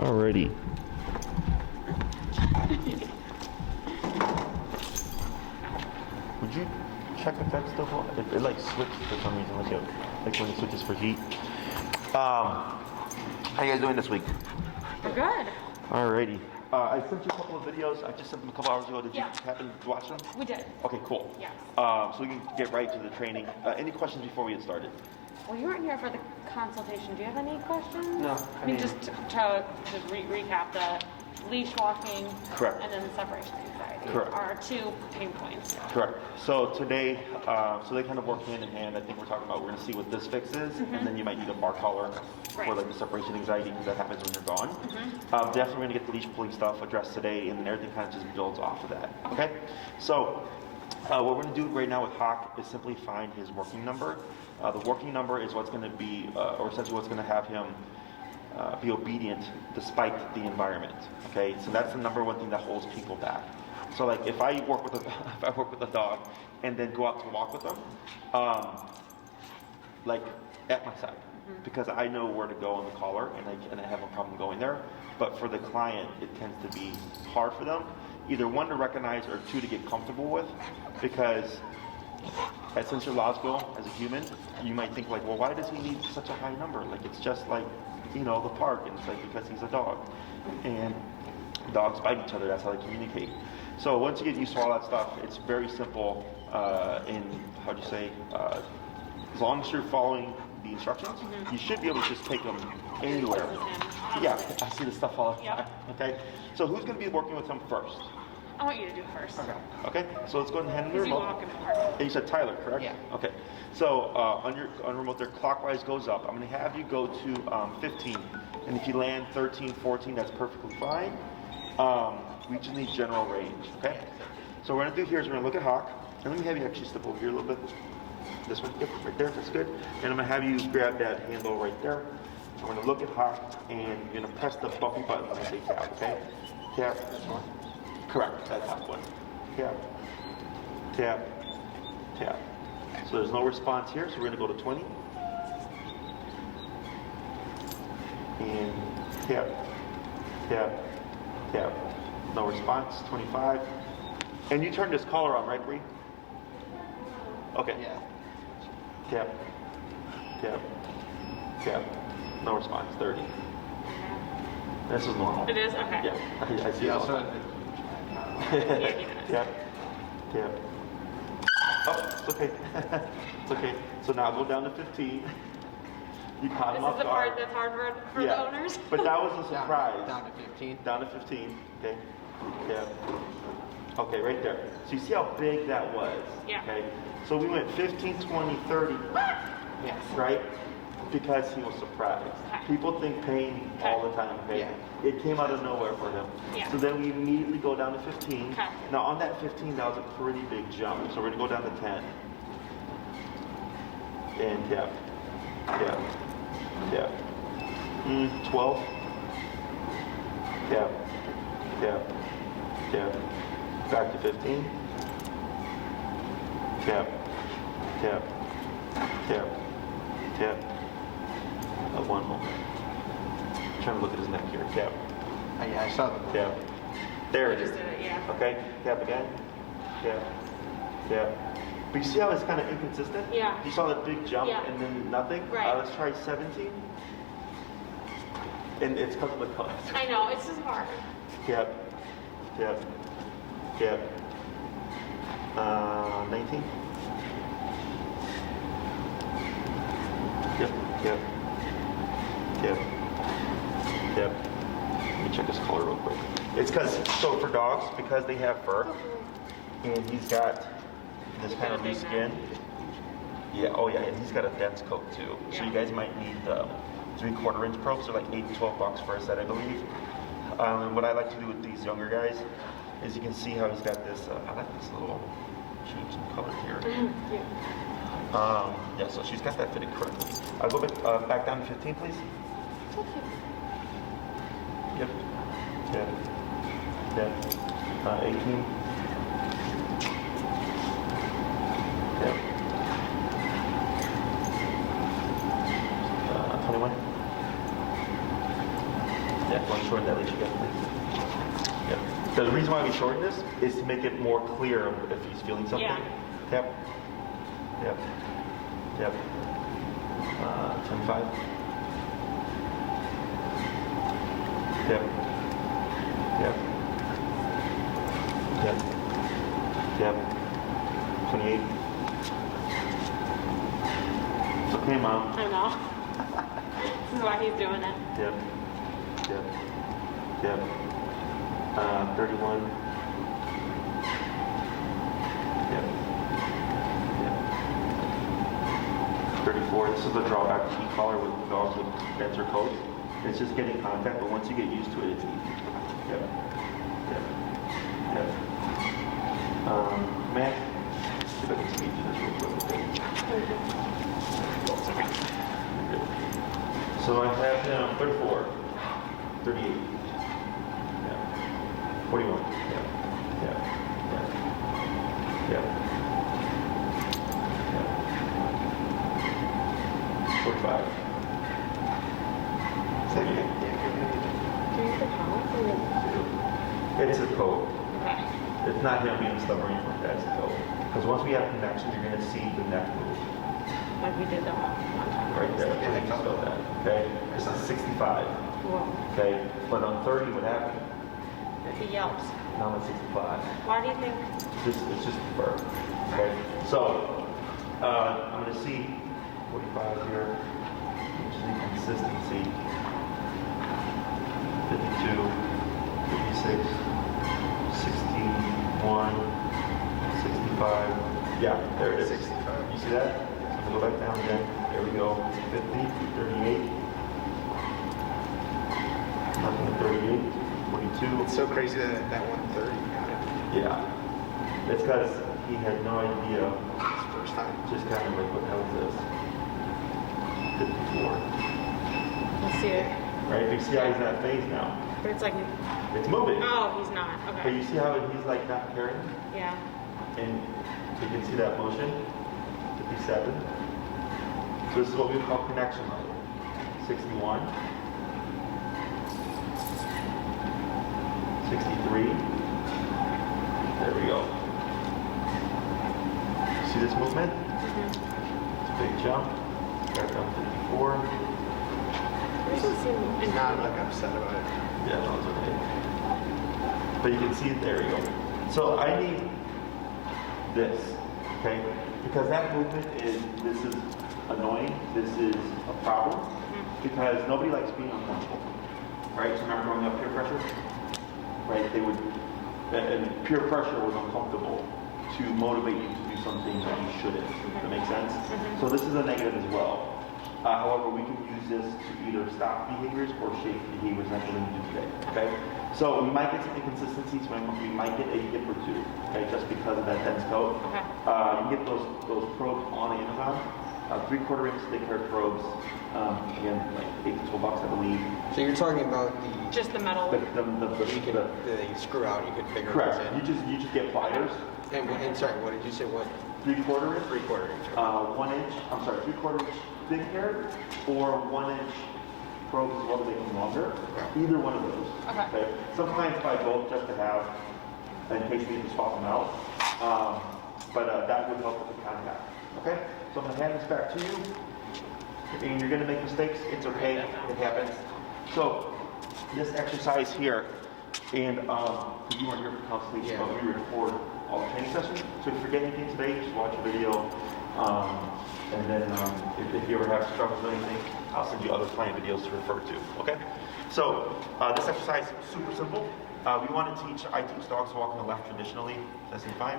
Alrighty. Would you check if that's still on? It like switched for some reason, like when it switches for heat. How you guys doing this week? We're good. Alrighty. I sent you a couple of videos. I just sent them a couple hours ago. Did you happen to watch them? We did. Okay, cool. Yes. So we can get right to the training. Any questions before we get started? Well, you weren't here for the consultation. Do you have any questions? No. I mean, just to recap the leash walking. Correct. And then the separation anxiety. Correct. Are our 2 pain points. Correct. So today, so they kind of work hand in hand. I think we're talking about, we're going to see what this fix is, and then you might need a bar collar for like the separation anxiety, because that happens when you're gone. Definitely we're going to get the leash pulling stuff addressed today, and then everything kind of just builds off of that. Okay? So what we're going to do right now with Hawk is simply find his working number. The working number is what's going to be, or essentially what's going to have him be obedient despite the environment. Okay, so that's the number one thing that holds people back. So like if I work with a dog and then go out to walk with them, like at my side, because I know where to go on the collar, and I have no problem going there. But for the client, it tends to be hard for them, either 1 to recognize or 2 to get comfortable with, because as sensorological as a human, you might think like, well, why does he need such a high number? Like it's just like, you know, the park, and it's like because he's a dog, and dogs bite each other. That's how they communicate. So once you get used to all that stuff, it's very simple. As long as you're following the instructions, you should be able to just take them anywhere. Yeah, I see this stuff all the time. Okay, so who's going to be working with him first? I want you to do it first. Okay, so let's go ahead and hand the remote. Walk in the park. And you said Tyler, correct? Yeah. Okay, so on remote there, clockwise goes up. I'm going to have you go to 15, and if you land 13, 14, that's perfectly fine. We just need general range, okay? So what we're going to do here is we're going to look at Hawk, and let me have you actually step over here a little bit. This one, yep, right there, that's good. And I'm going to have you grab that handle right there. So we're going to look at Hawk, and you're going to press the bumpy button when I say tap, okay? Tap, this one. Correct, that top one. Tap, tap, tap. So there's no response here, so we're going to go to 20. And tap, tap, tap. No response, 25. And you turned this collar on, right, Bree? Okay. Yeah. Tap, tap, tap. No response, 30. This is normal. It is? Okay. Yeah, I see it all the time. Tap, tap. Oh, it's okay. It's okay. So now go down to 15. You caught him off guard. This is the part that's hard for the owners. But that was a surprise. Down to 15. Down to 15. Okay. Tap. Okay, right there. So you see how big that was? Yeah. Okay. So we went 15, 20, 30. Yes. Right? Because he was surprised. Okay. People think pain all the time. Okay. Yeah. It came out of nowhere for him. Yeah. So then we immediately go down to 15. Okay. Now on that 15, that was a pretty big jump. So we're gonna go down to 10. And tap, tap, tap. 12. Tap, tap, tap. Back to 15. Tap, tap, tap, tap. One moment. I'm trying to look at his neck here. Tap. Yeah, I saw that. Tap. There it is. Just did it, yeah. Okay. Tap again. Tap. Tap. But you see how it's kind of inconsistent? Yeah. You saw the big jump Yeah. and then nothing? Right. Let's try 17. And it's because of the colors. I know, it's just hard. Tap. Tap. Tap. 19. Yep. Yep. Yep. Yep. Let me check his color real quick. It's because, so for dogs, because they have fur, and he's got this kind of loose skin. Yeah, oh yeah, and he's got a dense coat too. So you guys might need the 3/4 inch probes. They're like $8 to $12 for a set, I believe. And what I like to do with these younger guys is you can see how he's got this, I like this little change in color here. Yeah, so she's got that fitted correctly. I'll go back down to 15, please. Yep. Yeah. Yeah. 18. Yep. 21. Yeah. Want to shorten that leash again, please? Yep. The reason why we shorten this is to make it more clear if he's feeling something. Yeah. Yep. Yep. Yep. 25. Yep. Yep. Yep. Yep. 28. It's okay, Mom. I know. This is why he's doing it. Yep. Yep. Yep. 31. Yep. Yep. 34. This is the drawback to e-collar with dogs with denser coats. It's just getting contact, but once you get used to it, it's easy. Yep. Yep. Yep. Matt, see if I can speak to this real quick. Okay. So I have him 34, 38, yeah, 41, yeah, yeah, yeah, yeah, yeah. 45. It's a code. Okay. It's not him being stubborn, that's a code. Because once we have connection, you're going to see the neck move. Like we did the one time. Right there. So you just felt that. Okay? This is 65. Cool. Okay? But on 30, what happened? He yelps. Now I'm at 65. Why do you think? It's just the fur. Okay? So, I'm going to see 45 here, which is the consistency. 52, 56, 61, 65. Yeah, there it is. 65. You see that? So I'm going to go back down again. There we go. 50, 38. Nothing at 38. 42. It's so crazy that that 130 got it. Yeah. It's because he had no idea. It's the first time. Just kind of like, what the hell is this? 54. Let's see it. Right? You see how he's in that phase now. But it's like, It's moving. oh, he's not. But Okay. you see how he's like not caring? Yeah. And you can see that motion. 57. So this is what we call connection level. 61. 63. There we go. See this movement? It's a big jump. Back down 54. He doesn't seem He's not like upset about it. Yeah, no, it's okay. But you can see it, there you go. So I need this, okay? Because that movement this is annoying, this is a problem, because nobody likes being uncomfortable, right? So remember growing up peer pressure? Right, they would, and peer pressure was uncomfortable to motivate you to do something that you shouldn't. That makes sense? So this is a negative as well. However, we can use this to either stop behaviors or shape behaviors, and that's what we're going to do today, okay? So we might get some inconsistencies, we might get a hip or two, okay, just because of that dense coat. Okay. You can get those probes on Amazon, 3/4 inch thick hair probes, again, like $8 to $12, I believe. So you're talking about the Just the metal. you can they screw out, you can figure Correct. those in. You just get pliers. And sorry, what did you say? What? 3/4 inch. 3/4 inch. 1 inch. I'm sorry, 3/4 inch thick hair, or 1 inch probes as well, they come longer. Either one of those. Okay. Some clients buy both just to have, in case we need to swap them out. But that would help with the contact. Okay. So I'm gonna hand this back to you. And you're gonna make mistakes. It's okay. It happens. So this exercise here, and you weren't here for consultation, but we record all the training sessions. So if you forget anything today, just watch a video. And then if you ever have struggles with anything, I'll send you other client videos to refer to. Okay. So this exercise is super simple. We want to teach. I teach dogs to walk on the left traditionally. Does that seem fine?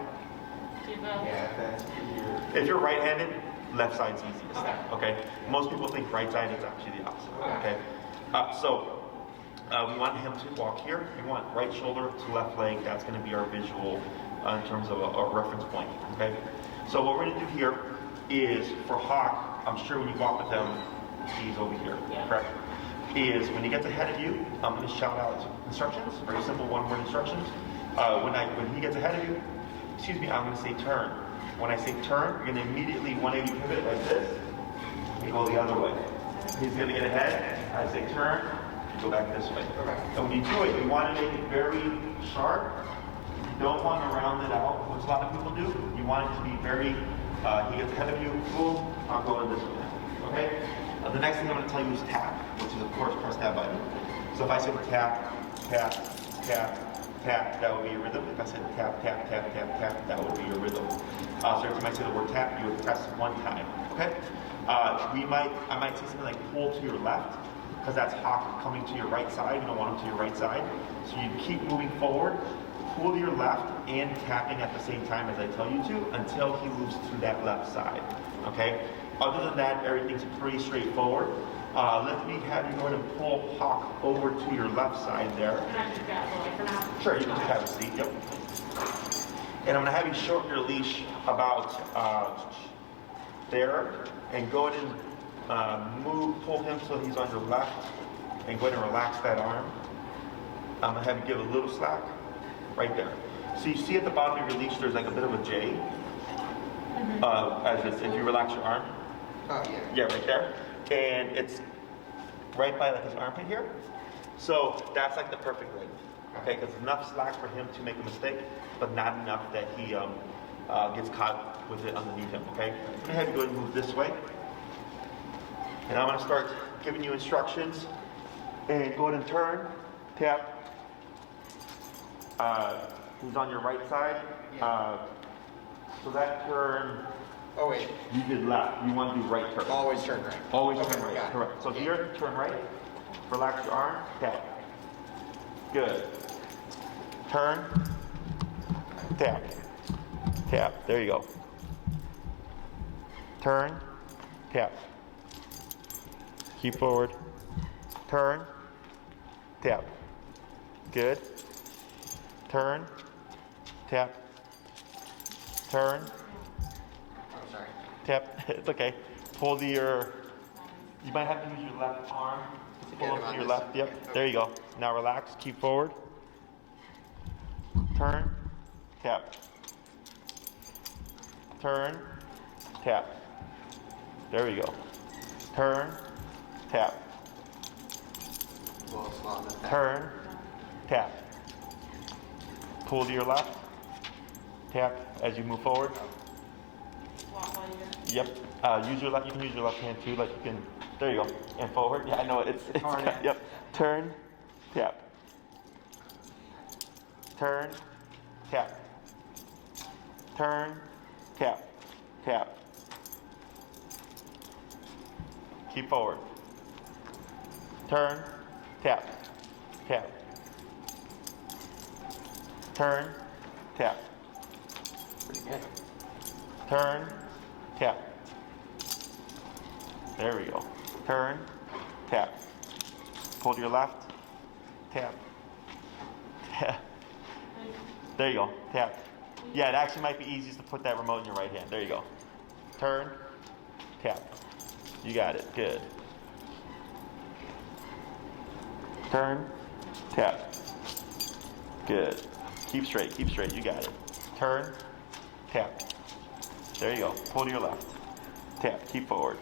Yeah, that's easier. If you're right-handed, left side's easiest. Okay. Most people think right side is actually the opposite. Okay. We want him to walk here. We want right shoulder to left leg. That's going to be our visual in terms of a reference point. Okay. So what we're going to do here is for Hawk. I'm sure when you walk with him, he's over here. Yeah. Correct. Is when he gets ahead of you, I'm going to shout out instructions. Very simple one-word instructions. When he gets ahead of you, I'm going to say turn. When I say turn, you're going to immediately 180 pivot like this and go the other way. He's going to get ahead. I say turn, Go back this way. Okay. And when you do it, you want to make it very sharp. You don't want to round it out, which a lot of people do. You want it to be very, he gets ahead of you, boom, I'm going this way. Okay? The next thing I'm going to tell you is tap, which is, of course, press that button. So if I said tap, tap, tap, tap, that would be your rhythm. If I said tap, tap, tap, tap, tap, that would be your rhythm. So every time I say the word tap, you would press one time. Okay? I might say something like pull to your left, because that's Hawk coming to your right side. You don't want him to your right side. So you keep moving forward, pull to your left, and tapping at the same time as I tell you to, until he moves to that left side. Okay? Other than that, everything's pretty straightforward. Let me have you go ahead and pull Hawk over to your left side there. Can I just grab the way for now? Sure, you can just have a seat, yep. And I'm gonna have you shorten your leash about there, and go ahead and pull him so he's on your left, and go ahead and relax that arm. I'm gonna have you give a little slack, right there. So you see at the bottom of your leash, there's like a bit of a J, if you relax your arm. Oh, yeah. Yeah, right there. And it's right by like his armpit here. So that's like the perfect length. Okay, because enough slack for him to make a mistake, but not enough that he gets caught with it underneath him. Okay, I'm gonna have you go ahead and move this way, and I'm gonna start giving you instructions. And go ahead and turn, tap. He's on your right side. So that turn. Oh, wait. You did left. You want to do right turn. Always turn right. Always Okay, turn right. got it. Correct. So here, turn right. Relax your arm. Tap. Good. Turn. Tap. Tap. There you go. Turn. Tap. Keep forward. Turn. Tap. Good. Turn. Tap. Turn. I'm sorry. Tap. It's okay. Pull to your. You might have to use your left arm. Just pull up to your left. Yep. There you go. Now relax. Keep forward. Turn. Tap. Turn. Tap. There we go. Turn. Tap. A little slow on the tap. Turn. Tap. Pull to your left. Tap as you move forward. Walk while you're... Yep. Use your left. You can use your left hand too. Like you can. There you go. And forward. Yeah, I know it's hard, yeah. Yep. Turn. Tap. Turn. Tap. Turn. Tap. Tap. Keep forward. Turn. Tap. Tap. Turn. Tap. Pretty good. Turn, tap. There we go. Turn, tap. Pull to your left, tap. Tap. There you go, tap. Yeah, it actually might be easiest to put that remote in your right hand. There you go. Turn, tap. You got it, good. Turn, tap. Good. Keep straight, you got it. Turn, tap. There you go. Pull to your left. Tap. Keep forward.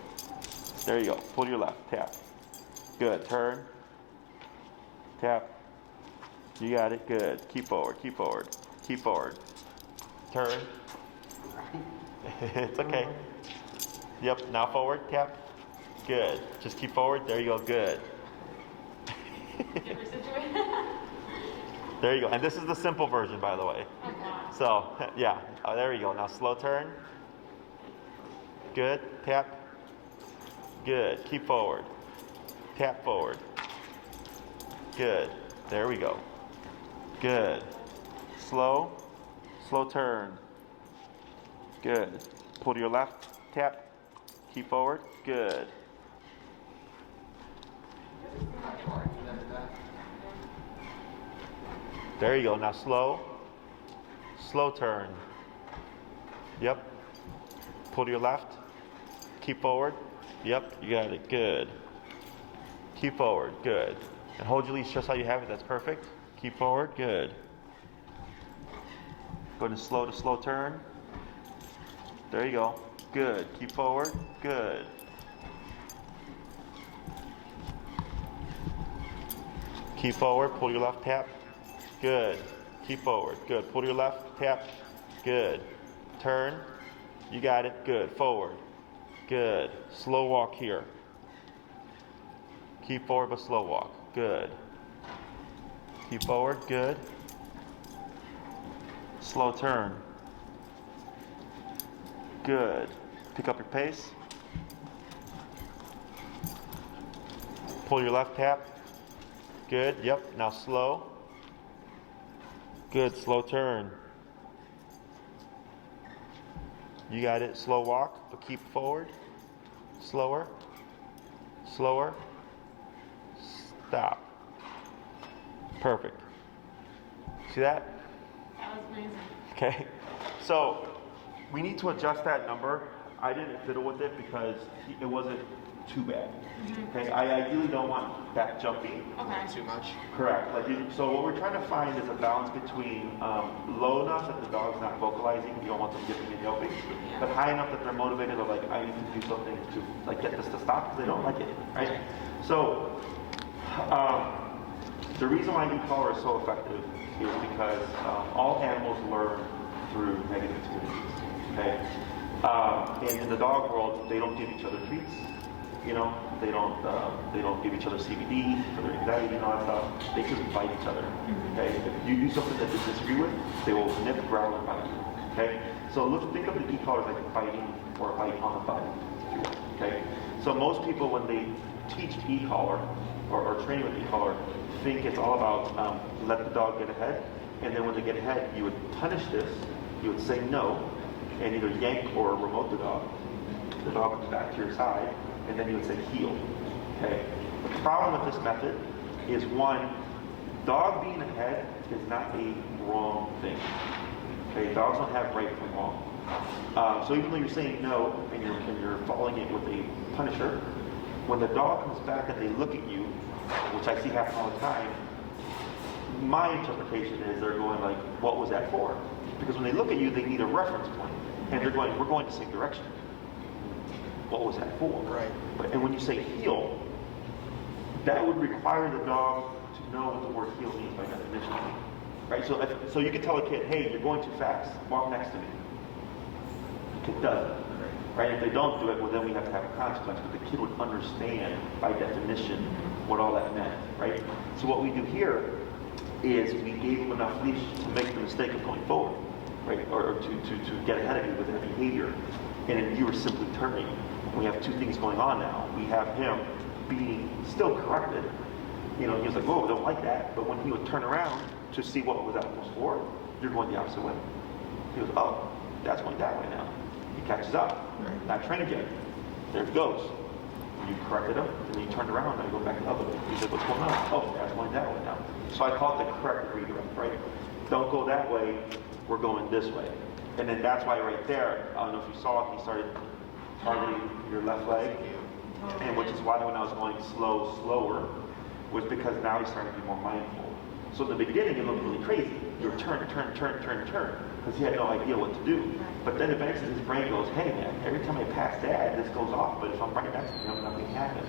There you go. Pull to your left. Tap. Good. Turn. Tap. You got it. Good. Keep forward. Keep forward. Keep forward. Turn. It's okay. Yep. Now forward. Tap. Good. Just keep forward. There you go. Good. Different situation. There you go. And this is the simple version, by the way. Oh, wow. So, yeah. Oh, there you go. Now slow turn. Good. Tap. Good. Keep forward. Tap forward. Good. There we go. Good. Slow. Slow turn. Good. Pull to your left. Tap. Keep forward. Good. There you go. Now slow. Slow turn. Yep. Pull to your left. Keep forward. Yep. You got it. Good. Keep forward. Good. And hold your leash just how you have it. That's perfect. Keep forward. Good. Go to slow turn. There you go. Good. Keep forward. Good. Keep forward, pull your left, tap. Good. Keep forward. Good. Pull your left, tap. Good. Turn. You got it. Good. Forward. Good. Slow walk here. Keep forward but slow walk. Good. Keep forward. Good. Slow turn. Good. Pick up your pace. Pull your left, tap. Good. Yep. Now slow. Good. Slow turn. You got it. Slow walk, but keep forward. Slower. Slower. Stop. Perfect. See that? That was amazing. Okay. So we need to adjust that number. I didn't fiddle with it because it wasn't too bad. Okay. I ideally don't want back jumping. Okay. Too much. Correct. So what we're trying to find is a balance between low enough that the dog's not vocalizing, you don't want them dipping and yelping, but high enough that they're motivated or like, I need to do something to like get this to stop because they don't like it, right? So the reason why e-collar is so effective is because all animals learn through negative experiences, okay? And in the dog world, they don't give each other treats. You know, they don't give each other CBD for their anxiety and all that stuff. They just bite each other. Okay, if you do something that they disagree with, they will nip, growl, and bite you. Okay, so think of the e-collars like biting or a bite on the butt. Okay, so most people when they teach e-collar or training with e-collar think it's all about let the dog get ahead, and then when they get ahead, you would punish this. You would say no, and either yank or remote the dog. The dog comes back to your side. And then you would say heel. Okay. The problem with this method is one, dog being ahead is not a wrong thing. Okay, dogs don't have right from wrong. So even though you're saying no and you're following it with a punisher, when the dog comes back and they look at you, which I see happen all the time, my interpretation is they're going like, what was that for? Because when they look at you, they need a reference point, and they're going, we're going the same direction. What was that for? Right. And when you say heel, that would require the dog to know what the word heel means by definition. Right? So you can tell a kid, hey, you're going too fast. Walk next to me. The kid doesn't. Right? If they don't do it, well, then we have to have a consequence. But the kid would understand by definition what all that meant. Right? So what we do here is we gave him enough leash to make the mistake of going forward. Right? Or to get ahead of you with that behavior. And then you were simply turning. We have two things going on now. We have him being still corrected. You know, he was like, whoa, I don't like that. But when he would turn around to see what was that was for, you're going the opposite way. He goes, oh, that's going that way now. He catches up. Not trained yet. There it goes. You corrected him, and then you turned around, and you go back the other way. He said, what's going on? Oh, that's going that way now. So I call it the correct redirect, right? Don't go that way, we're going this way. And then that's why right there, I don't know if you saw it, he started targeting your left leg, and which is why when I was going slower, was because now he's starting to be more mindful. So in the beginning, it looked really crazy. You were turn, because he had no idea what to do. But then eventually his brain goes, hey man, every time I pass Dad, this goes off, but if I'm right next to him, nothing happens.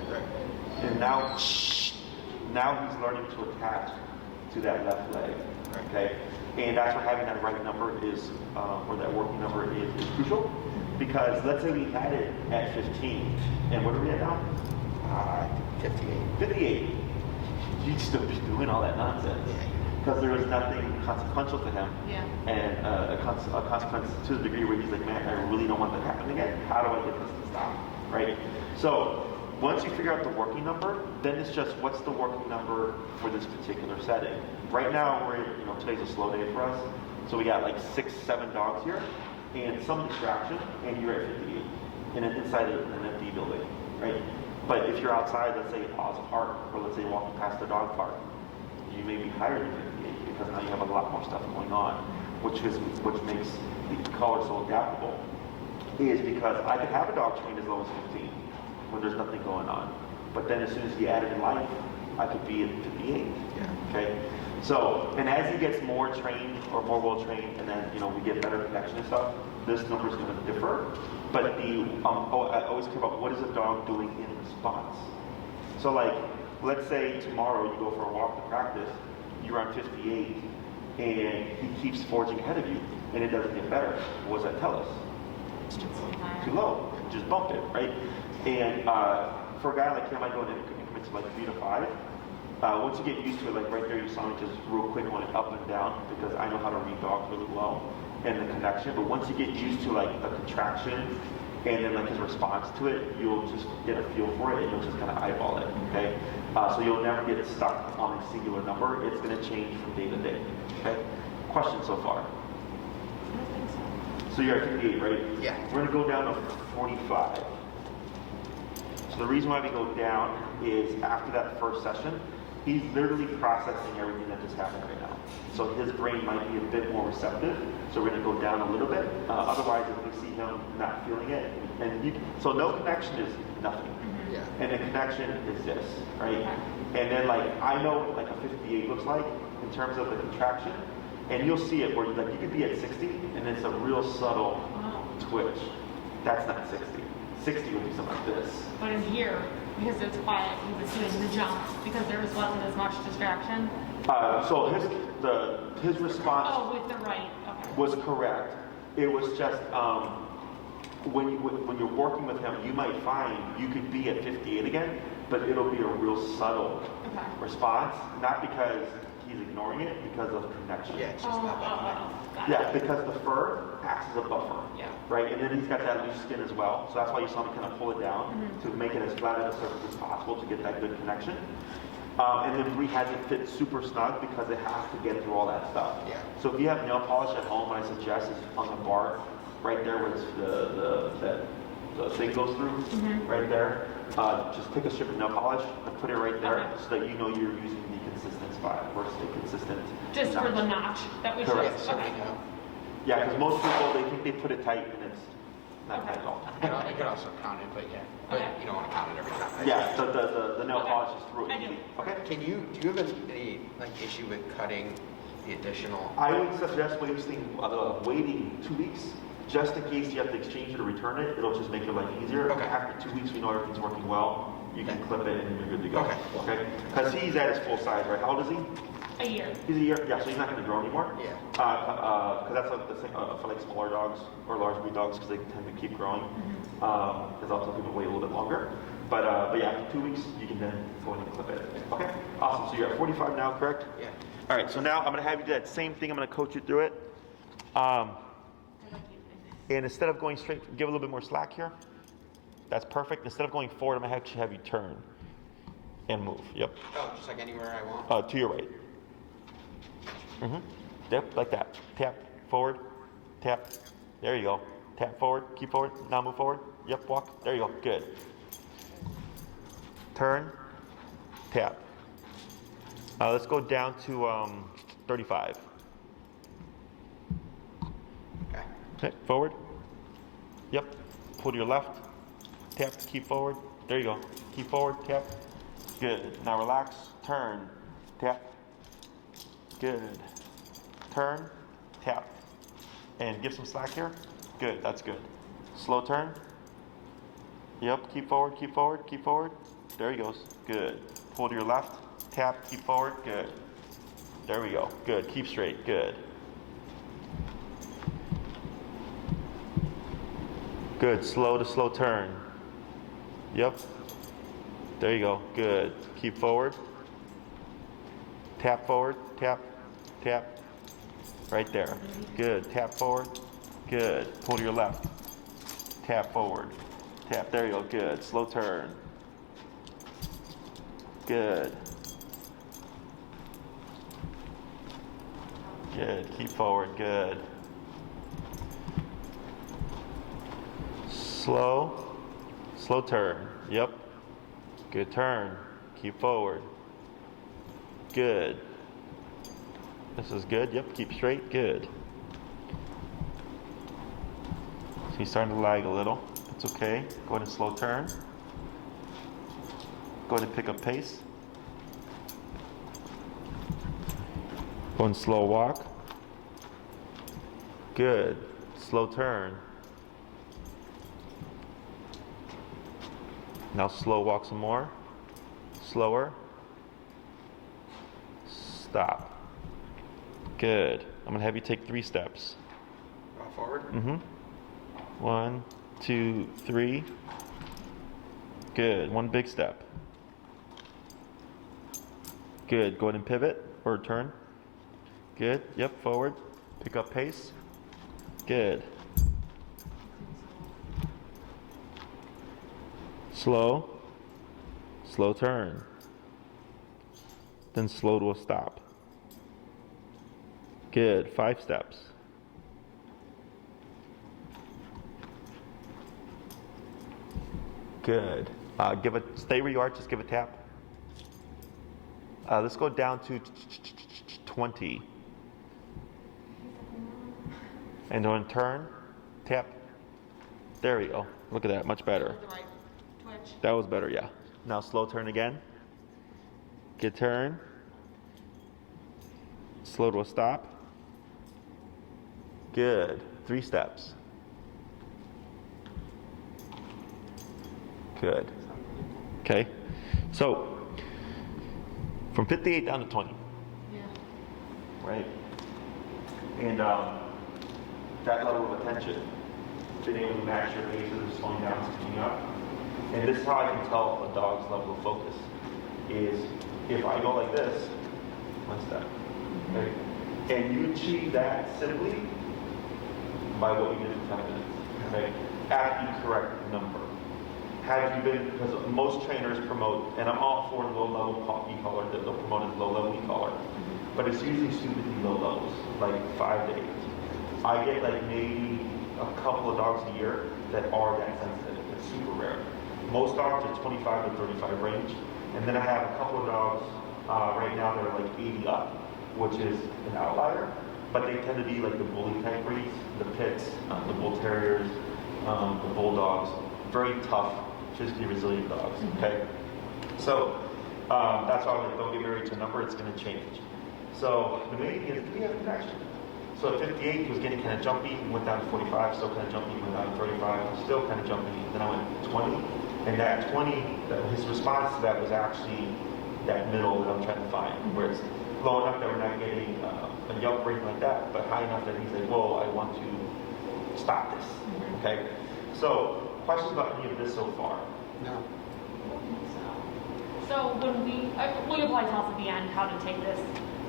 And now he's learning to attach to that left leg. Okay, and that's where having that right number is, or that working number is crucial. Because let's say we had it at 15, and what are we at now? 58. You'd still be doing all that nonsense. Because there was nothing consequential to him. Yeah. And a consequence to the degree where he's like, man, I really don't want that to happen again. How do I get this to stop? Right? So once you figure out the working number, then it's just what's the working number for this particular setting. Right now, today's a slow day for us. So we got like 6, 7 dogs here. And some distraction, and you're at 58, and then inside of an empty building, right? But if you're outside, let's say Oz Park, or let's say walking past the dog park, you may be higher than 58 because now you have a lot more stuff going on, which makes the collar so adaptable. Is because I could have a dog trained as low as 15 when there's nothing going on, but then as soon as he added in life, I could be at 58. Okay. So, and as he gets more trained or more well trained, and then we get better connection and stuff, this number is going to differ. But I always care about what is a dog doing in response. So like let's say tomorrow you go for a walk to practice, you run 58, and he keeps forging ahead of you, and it doesn't get better. What does that tell us? Too low. Just bump it, right? And for a guy like him, I go in increments of like 3 to 5. Once you get used to it, like right there, you saw me just real quick on it up and down because I know how to read dogs really well and the connection. But once you get used to like a contraction and then like his response to it, you'll just get a feel for it and you'll just kind of eyeball it, okay? So you'll never get stuck on a singular number. It's going to change from day to day, okay? Questions so far? So you're at 58, right? Yeah. We're going to go down to 45. So the reason why we go down is after that first session, he's literally processing everything that just happened right now. So his brain might be a bit more receptive. So we're going to go down a little bit. Otherwise, if we see him not feeling it, so no connection is nothing. Yeah. And the connection is this, right? And then like I know what like a 58 looks like in terms of the contraction, and you'll see it where you could be at 60 and it's a real subtle twitch. That's not 60. 60 would be something like this. But in here, because it's quiet, he was doing the jump because there wasn't as much distraction. So his response with the right. Okay. was correct. It was just when you're working with him, you might find you could be at 58 again, but it'll be a real subtle response, not because he's ignoring it, because of connection. Yeah, it's just not that Yeah, because the fur acts as a buffer. Yeah. Right, and then he's got that loose skin as well, so that's why you saw me kind of pull it down to make it as flat at a surface as possible to get that good connection. And then Bree has it fit super snug because it has to get through all that stuff. Yeah. So if you have nail polish at home, what I suggest is on the bar, right there where the thing goes through, right there. Just take a strip of nail polish and put it right there so that you know you're using the consistent spot versus the consistent. Just for the notch that we Correct. should. Okay. Yeah, because most people, they think they put it tight and it's not tight at all. You can also count it, but yeah. But you don't want to count it every time. Yeah, so the nail polish is through it. Okay. Do you have any like issue with cutting the additional? I would suggest waiting 2 weeks, just in case you have to exchange it or return it. It'll just make your life easier. Okay. After 2 weeks, we know everything's working well. You can clip it and you're good to go. Okay. Okay. Because he's at his full size, right? How old is he? A year. He's a year. Yeah, so he's not going to grow anymore. Yeah. Because that's the thing for like smaller dogs or large breed dogs, because they tend to keep growing. Because also people wait a little bit longer. But yeah, after 2 weeks, you can then go in and clip it. Okay. Awesome. So you're at 45 now, correct? Yeah. All right. So now I'm going to have you do that same thing. I'm going to coach you through it. And instead of going straight, give a little bit more slack here. That's perfect. Instead of going forward, I'm going to actually have you turn and move. Yep. Oh, just like anywhere I want? To your right. Yep, like that. Tap, forward, tap. There you go. Tap forward, keep forward. Now move forward. Yep, walk. There you go. Good. Turn, tap. Let's go down to 35. Okay, forward. Yep. Pull to your left. Tap, keep forward. There you go. Keep forward, tap. Good. Now relax. Turn, tap. Good. Turn, tap. And give some slack here. Good, that's good. Slow turn. Yep, keep forward, keep forward, keep forward. There he goes. Good. Pull to your left. Tap, keep forward. Good. There we go. Good. Keep straight. Good. Good. Slow to slow turn. Yep. There you go. Good. Keep forward. Tap forward. Tap. Tap. Right there. Good. Tap forward. Good. Pull to your left. Tap forward. Tap. There you go. Good. Slow turn. Good. Good. Keep forward. Good. Slow. Slow turn. Yep. Good turn. Keep forward. Good. This is good. Yep. Keep straight. Good. So he's starting to lag a little. It's okay. Go ahead and slow turn. Go ahead and pick up pace. Go and slow walk. Good. Slow turn. Now slow walk some more. Slower. stop. Good. I'm gonna have you take 3 steps. Forward. 1, 2, 3. Good. 1 big step. Good. Go ahead and pivot or turn. Good. Yep. Forward. Pick up pace. Good. Slow. Slow turn. Then slow to a stop. Good. 5 steps. Good. Stay where you are. Just give a tap. Let's go down to 20. And then turn, tap. There we go. Look at that. Much better. The right twitch. That was better, yeah. Now slow turn again. Good turn. Slow to a stop. Good. 3 steps. Good. Okay. So, from 58 down to 20. Yeah. Right? And that level of attention, being able to match your pace as it's slowing down, speeding up. And this is how I can tell a dog's level of focus. Is if I go like this, 1 step. Okay? And you achieve that simply by what you did for 10 minutes. Okay? At the correct number. Had you been, because most trainers promote, and I'm all for low-level e-collar, they'll promote as low-level e-collar, but it's usually stupidly low levels, like 5 to 8. I get like maybe a couple of dogs a year that are that sensitive. It's super rare. Most dogs are 25 to 35 range, and then I have a couple of dogs right now that are like 80 up, which is an outlier, but they tend to be like the bully type breeds, the pits, the bull terriers, the bulldogs, very tough, physically resilient dogs. Okay, so that's why I'm like, don't get married to a number; it's going to change. So the main thing is, do we have connection? So at 58, he was getting kind of jumpy, went down to 45, still kind of jumpy, went down to 35, still kind of jumpy. Then I went to 20, and that 20, his response to that was actually that middle that I'm trying to find, where it's low enough that we're not getting a yelp rate like that, but high enough that he's like, whoa, I want to stop this. Okay? So, questions about any of this so far? No. So when will you probably tell us at the end how to take this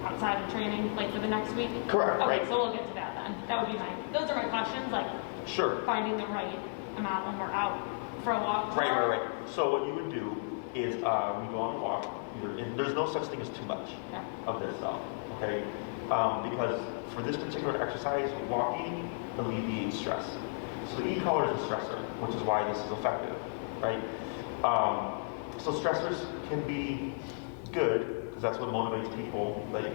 outside of training, like for the next week? Correct. Okay, right. so we'll get to that then. That would be those are my questions, like Sure. finding the right amount when we're out for a walk. Right. So what you would do is we go on a walk. And there's no such thing as too much of this stuff, okay? Because for this particular exercise, walking alleviates stress. So the e-collar is a stressor, which is why this is effective, right? So stressors can be good, because that's what motivates people. Like,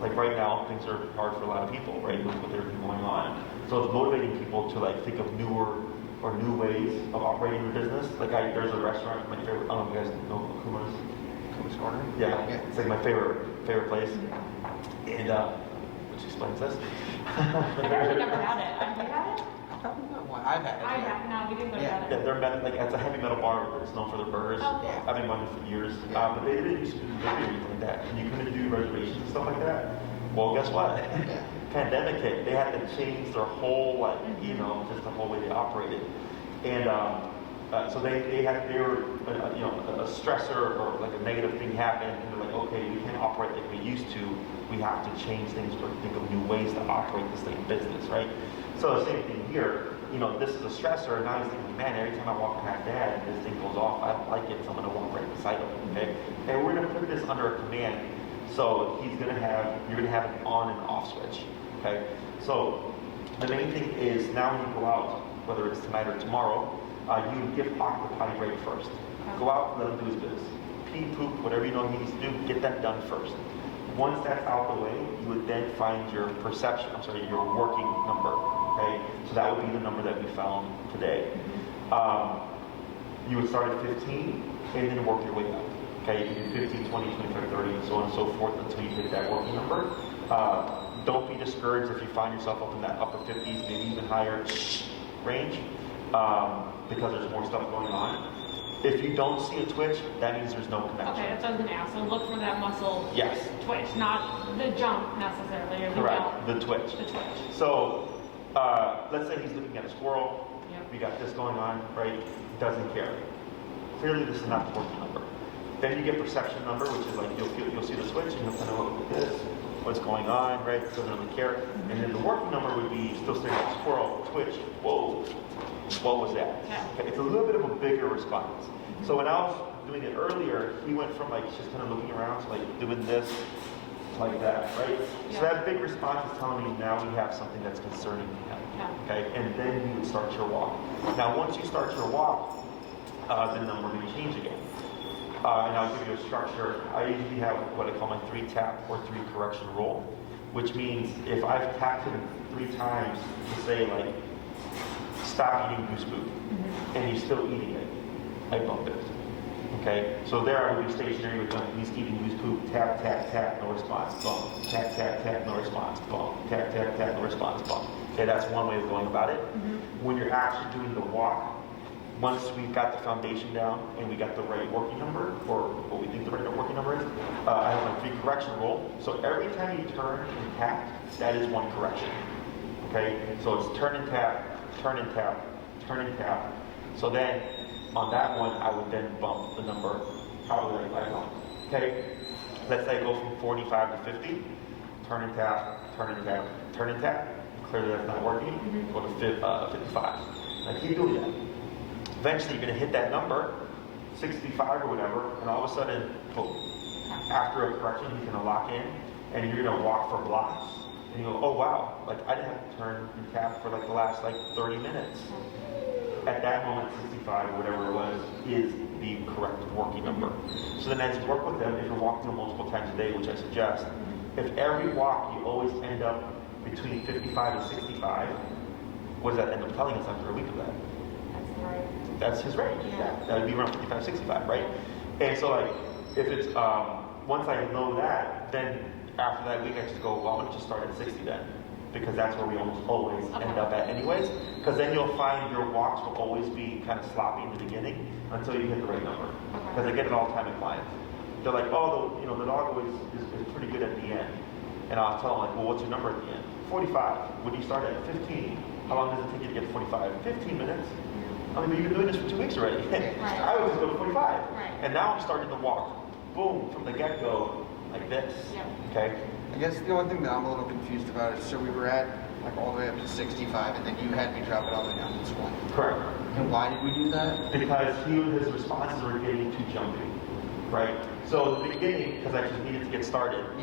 like right now, things are hard for a lot of people, right? With everything going on. So it's motivating people to like think of new ways of operating their business. Like there's a restaurant, my favorite, I don't know if you guys know Kuma's Corner? Yeah, it's like my favorite place. And which explains this. I've actually never had it. Have you had it? Probably not one. I've had it. I have. No, we didn't go to that. Yeah, it's a heavy metal bar. It's known for their burgers. Oh, cool. I've been going for years. But they didn't used to do delivery or anything like that. And you couldn't do reservations and stuff like that. Well, guess what? Pandemic hit. They had to change their whole, just the whole way they operated. And so they were, a stressor or like a negative thing happened, and they're like, okay, we can't operate like we used to. We have to change things or think of new ways to operate this thing in business, right? So the same thing here. This is a stressor, and now he's thinking, man, every time I walk past Dad, this thing goes off. I don't like it, so I'm going to walk right beside him. Okay, and we're going to put this under a command. So you're going to have an on and off switch. Okay, so the main thing is now when you go out, whether it's tonight or tomorrow, you give Hawk the potty break first. Go out, let him do his business. Pee, poop, whatever he needs to do, get that done first. Once that's out the way, you would then find your working number. Okay, so that would be the number that we found today. You would start at 15 and then work your way up. Okay, you can do 15, 20, 25, 30, and so on and so forth until you hit that working number. Don't be discouraged if you find yourself up in that upper 50s, maybe even higher range, because there's more stuff going on. If you don't see a twitch, that means there's no connection. Okay, that's what I was gonna ask. So look for that muscle Yes. twitch, not the jump necessarily. Or Correct. The twitch. The twitch. So let's say he's looking at a squirrel. Yep. We got this going on, right? Doesn't care. Clearly, this is not the working number. Then you get perception number, which is like you'll see the switch and you'll kind of look at this, what's going on, right? Doesn't really care. And then the working number would be still staring at the squirrel, twitch, whoa, what was that? Yeah. Okay, it's a little bit of a bigger response. So when I was doing it earlier, he went from like just kind of looking around to like doing this, like that, right? Yeah. So that big response is telling me now we have something that's concerning him. Yeah. Okay, and then you would start your walk. Now once you start your walk, the number may change again. And I'll give you a structure. I usually have what I call my 3 tap or 3 correction rule, which means if I've tapped him 3 times to say like, stop eating goose food, and he's still eating it, I bump it. Okay, so there I would be stationary with him. He's eating goose poop, tap, tap, tap, no response, bump. Tap, tap, tap, no response, bump. Tap, tap, tap, no response, bump. Okay, that's one way of going about it. When you're actually doing the walk, once we've got the foundation down and we got the right working number, or what we think the right working number is, I have my 3 correction rule. So every time you turn and tap, that is 1 correction. Okay, so it's turn and tap, turn and tap, turn and tap. So then on that one, I would then bump the number probably like 5 on. Okay, let's say I go from 45 to 50, turn and tap, turn and tap, turn and tap. Clearly that's not working. Go to 55. I keep doing that. Eventually, you're going to hit that number, 65 or whatever, and all of a sudden, boom. After a correction, he's going to lock in, and you're going to walk for blocks, and you go, oh wow, like I didn't have to turn and tap for like the last like 30 minutes. At that moment, 65 or whatever it was, is the correct working number. So then as you work with them, if you're walking them multiple times a day, which I suggest, if every walk you always end up between 55 and 65, what does that end up telling us after a week of that? That's his range. Yeah. That would be around 55, 65, right? And so like, if it's, once I know that, then after that week I just go, well, I'm gonna just start at 60 then. Because that's where we almost always end up at anyways. Because then you'll find your walks will always be kind of sloppy in the beginning until you hit the right number. Because I get it all the time with clients. They're like, oh, the dog always is pretty good at the end. And I'll tell them like, well, what's your number at the end? 45. When do you start at 15? How long does it take you to get to 45? 15 minutes. I mean, you've been doing this for 2 weeks already. Right. I always go to 45. Right. And now I'm starting to walk, boom, from the get-go, like this. Yep. Okay? I guess the one thing that I'm a little confused about is, so we were at like all the way up to 65, and then you had me drop it all the way down to 20. Correct. And why did we do that? Because his responses were getting too jumpy, right? So at the beginning, because I just needed to get started, we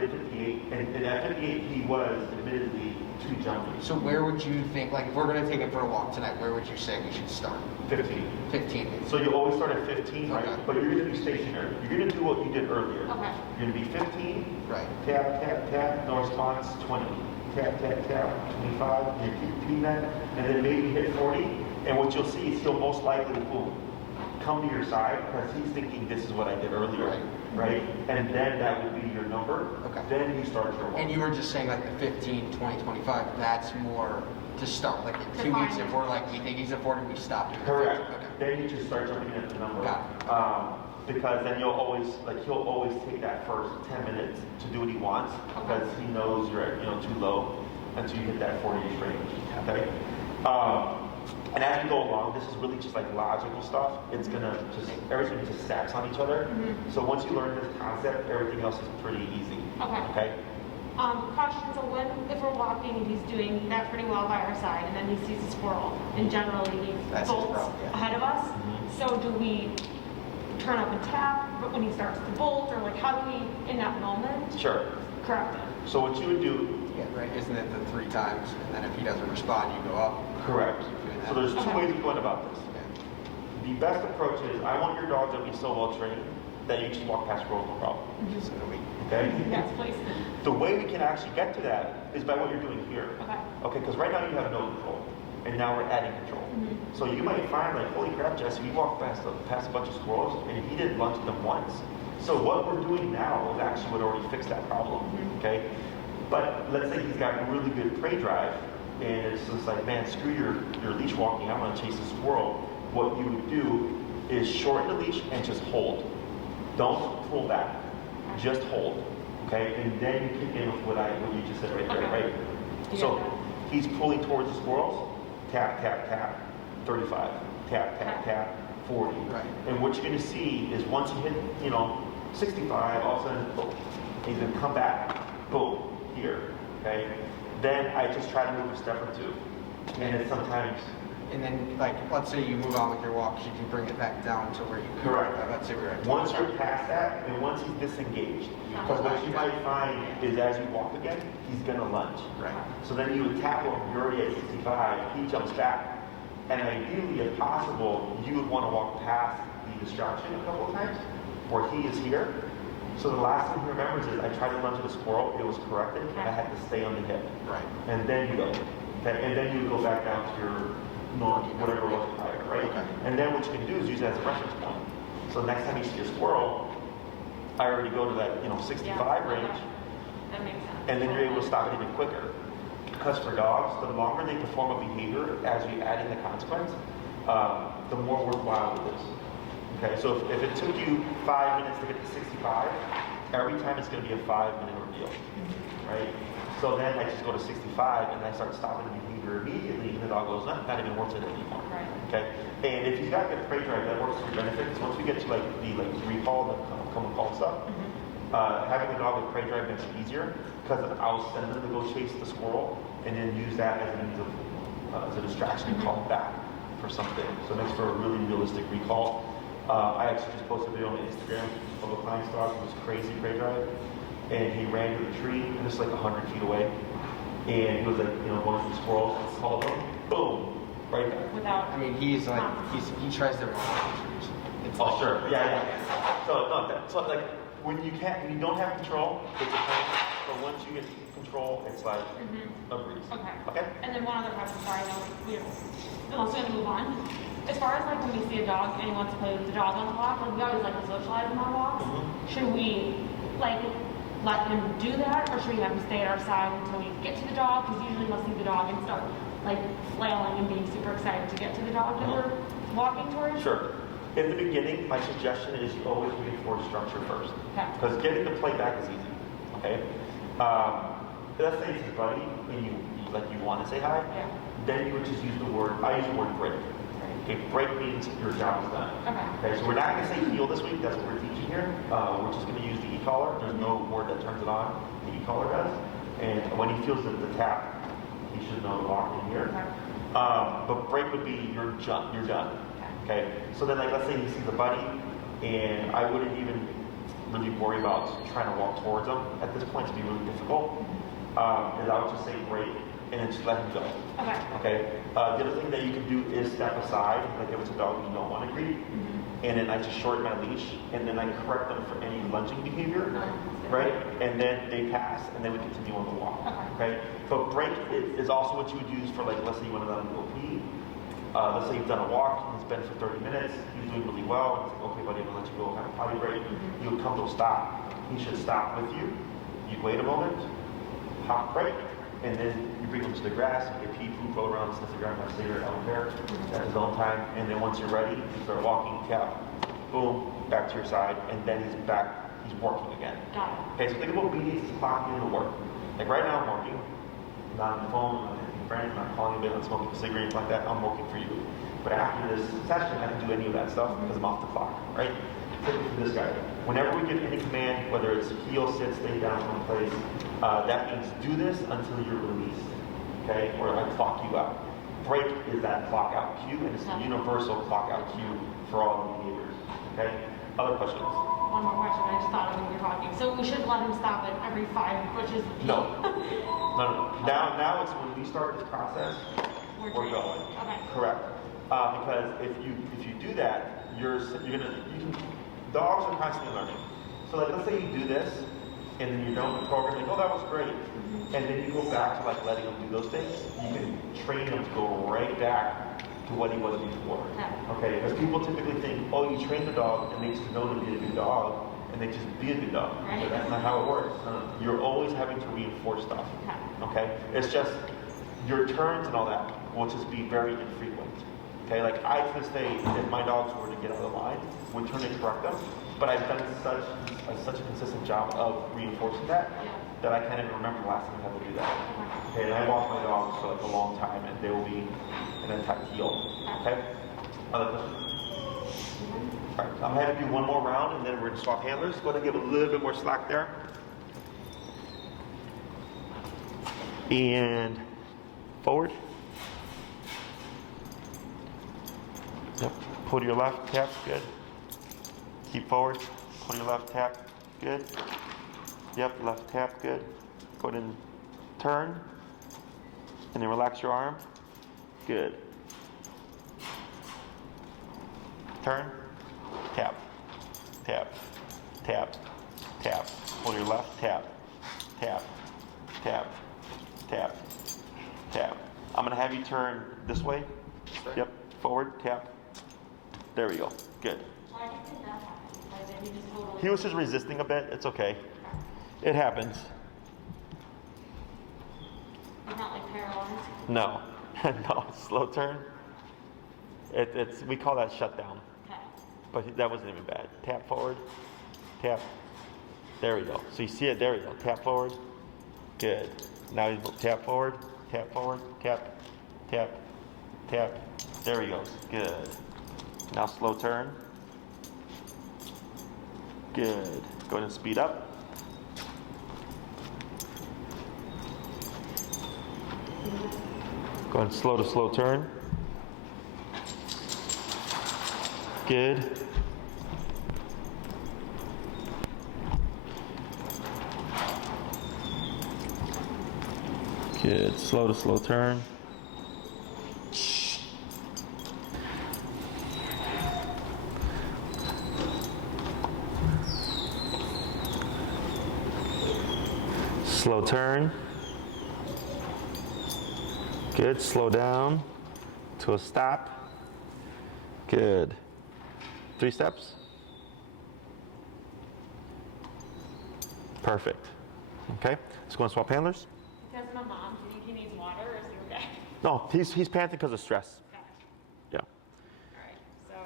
did 58, and at 58 he was admittedly too jumpy. So where would you think, like if we're going to take it for a walk tonight, where would you say we should start? 15. 15. So you always start at 15, right? Okay. But you're going to be stationary. You're going to do what you did earlier. Okay. You're going to be 15, Right. tap, tap, tap, no response, 20. Tap, tap, tap, 25, you keep repeating that, and then maybe hit 40, and what you'll see is he'll most likely will come to your side because he's thinking this is what I did earlier, right? And then that would be your number. Okay. Then you start your walk. And you were just saying like the 15, 20, 25, that's more to start. Like in 2 weeks, if we're like, we think he's a 40, we stop doing Correct. 50. Okay. Then you just start jumping at the number. Got Because then he'll always take that first 10 minutes to do what he wants because he knows you're at too low until you hit that 40-ish range. Okay. And as we go along, this is really just like logical stuff. It's gonna everything just stacks on each other. So once you learn this concept, everything else is pretty easy. Okay. Question, so if we're walking and he's doing that pretty well by our side and then he sees a squirrel and generally he That's his bolts problem, yeah. ahead of us, so do we turn up and tap when he starts to bolt, or like how do we, in that moment, Sure. correct him? So what you would do, Yeah, right. Isn't it the 3 times? And then if he doesn't respond, you go up. correct. Keep doing So that. there's 2 ways of going about this. Yeah. The best approach is I want your dog to be so well trained that you just walk past squirrels no problem. So we, Okay? Yes, please. The way we can actually get to that is by what you're doing here. Okay. Okay, because right now you have no control, and now we're adding control. So you might find like, holy crap, Jesse, we walked past a bunch of squirrels, and he didn't lunge them once. So what we're doing now is actually what already fixed that problem. Okay, but let's say he's got really good prey drive, and it's just like, man, screw your leash walking, I'm gonna chase a squirrel. What you would do is shorten the leash and just hold. Don't pull back. Just hold. Okay? And then you kick in with what you just said right there, right? So he's pulling towards the squirrels. Tap, tap, tap. 35. Tap, tap, tap. 40. Right. And what you're going to see is once you hit, 65, all of a sudden, boom. He's going to come back. Boom. Here. Okay? Then I just try to move a step or two. And then sometimes... And then, like, let's say you move on with your walk, you can bring it back down to where you can. Correct. Let's say we're at. Once you're past that, and once he's disengaged, because what you might find is as you walk again, he's going to lunge. Right. So then you would tap him, you're already at 65, he jumps back. And ideally, if possible, you would want to walk past the distraction a couple of times, where he is here. So the last thing he remembers is, I tried to lunge at a squirrel, it was corrected, and I had to stay on the hip. Right. And then you go. Okay? And then you go back down to your norm, whatever was higher, right? Okay. And then what you can do is use that as a reference point. So next time you see a squirrel, I already go to that 65 range, That makes sense. and then you're able to stop it even quicker. Because for dogs, the longer they perform a behavior as we add in the consequence, the more worthwhile it is. Okay, so if it took you 5 minutes to get to 65, every time it's going to be a 5-minute ordeal, right? So then I just go to 65 and I start stopping the behavior immediately, and the dog goes, not even worth it anymore. Right. Okay, and if you've got good prey drive, that works to your benefit. Because once we get to the recall, the come and call stuff, having a dog with prey drive makes it easier because I'll send them to go chase the squirrel and then use that as a means of as a distraction and call them back for something. So it makes for a really realistic recall. I actually just posted a video on Instagram of a client's dog who was crazy prey drive, and he ran to the tree and it's like 100 feet away, and he was like going for the squirrels, called them, boom, right there. Without. I mean, he tries to run. Oh, sure. Yeah. So, no, so like, when you don't have control, it's a pain. But once you get control, it's like a breeze. Okay? And then one other question, sorry, I know we're also going to move on. As far as like when we see a dog and he wants to play with the dog on the walk, like we always like to socialize him on walks. Should we like let him do that, or should we have him stay at our side until we get to the dog? Because usually he'll see the dog and start like flailing and being super excited to get to the dog that we're walking towards. Sure. In the beginning, my suggestion is you always reinforce structure first. Okay. Because getting the play back is easy. Okay? Let's say it's his buddy and you want to say hi. Yeah. Then you would just use the word, I use the word break. Okay, break means your job is done. Okay, so we're not going to say heel this week, that's what we're teaching here. We're just going to use the e-collar. There's no word that turns it on. The e-collar does. And when he feels the tap, he should know to walk in here. But break would be you're done. Okay, so then let's say he sees a buddy, and I wouldn't even really worry about trying to walk towards him. At this point, it's be really difficult. Is I would just say break, and then just let him go. Okay. The other thing that you can do is step aside, like if it's a dog you don't want to greet, and then I just shorten my leash, and then I correct them for any lunging behavior, right? And then they pass, and then we continue on the walk. Okay. But break is also what you would use for let's say you want to let him go pee. Let's say you've done a walk, he's been for 30 minutes, he's doing really well. It's like, okay, buddy, I'm gonna let you go, have a potty break. You would come to a stop. He should stop with you. You'd wait a moment, hop break, and then you bring him to the grass, you get pee, poop, roll around, sniff the ground, have a cigarette, I don't care. At his own time, and then once you're ready, you start walking, tap, boom, back to your side, and then he's back, he's working again. Okay, so think about obedience as clocking into work. Like right now I'm working, not on the phone, I'm not texting friends, I'm not calling anybody, I'm not smoking a cigarette, anything like that, I'm working for you. But after this session, I can do any of that stuff because I'm off the clock, right? Same for this guy. Whenever we give any command, whether it's heel, sit, stay down, one place, that means do this until you're released, okay? Or I clock you out. Break is that clock out cue, and it's a universal clock out cue for all the behaviors, okay? Other questions? One more question, I just thought of when we were talking. So we should let him stop at every 5 pushes? No. No. Now it's when we start this process, we're going. Okay. Correct. Because if you do that, dogs are constantly learning. So let's say you do this, and then you're done with the program, like, oh, that was great. And then you go back to letting them do those things. You can train them to go right back to what he was before. Okay? Because people typically think, oh, you train the dog, and they just know to be a good dog, and they just be a good dog. But that's not how it works. You're always having to reinforce stuff. Okay? It's just your turns and all that will just be very infrequent. Okay, like I to this day, if my dogs were to get out of the line, would turn and correct them. But I've done such a consistent job of reinforcing that that I can't even remember the last time I had to do that. Okay, and I watch my dogs for like a long time, and they will be an intact heel. Okay. Other questions? All right, I'm going to do one more round, and then we're going to swap handlers. Go ahead and give a little bit more slack there. And forward. Yep. Pull to your left, tap, good. Keep forward. Pull to your left, tap, good. Yep, left tap, good. Go ahead and turn. And then relax your arm. Good. Turn. Tap. Tap. Tap. Tap. Pull your left, tap. Tap. Tap. Tap. Tap. I'm going to have you turn this way. Yep. Forward, tap. There we go. Good. He was just resisting a bit. It's okay. It happens. He's not like paralyzed. No. No. Slow turn. We call that shutdown. Okay. But that wasn't even bad. Tap forward. Tap. There we go. So you see it. There we go. Tap forward. Good. Now you tap forward. Tap forward. Tap. Tap. Tap. There we go. Good. Now slow turn. Good. Go ahead and speed up. Go ahead and slow to slow turn. Good. Good. Slow to slow turn. Slow turn. Good. Slow down to a stop. Good. 3 steps. Perfect. Okay. Let's go and swap handlers. Because my mom, do you think he needs water or is he okay? No, he's panting because of stress. Okay. Yeah. Alright, so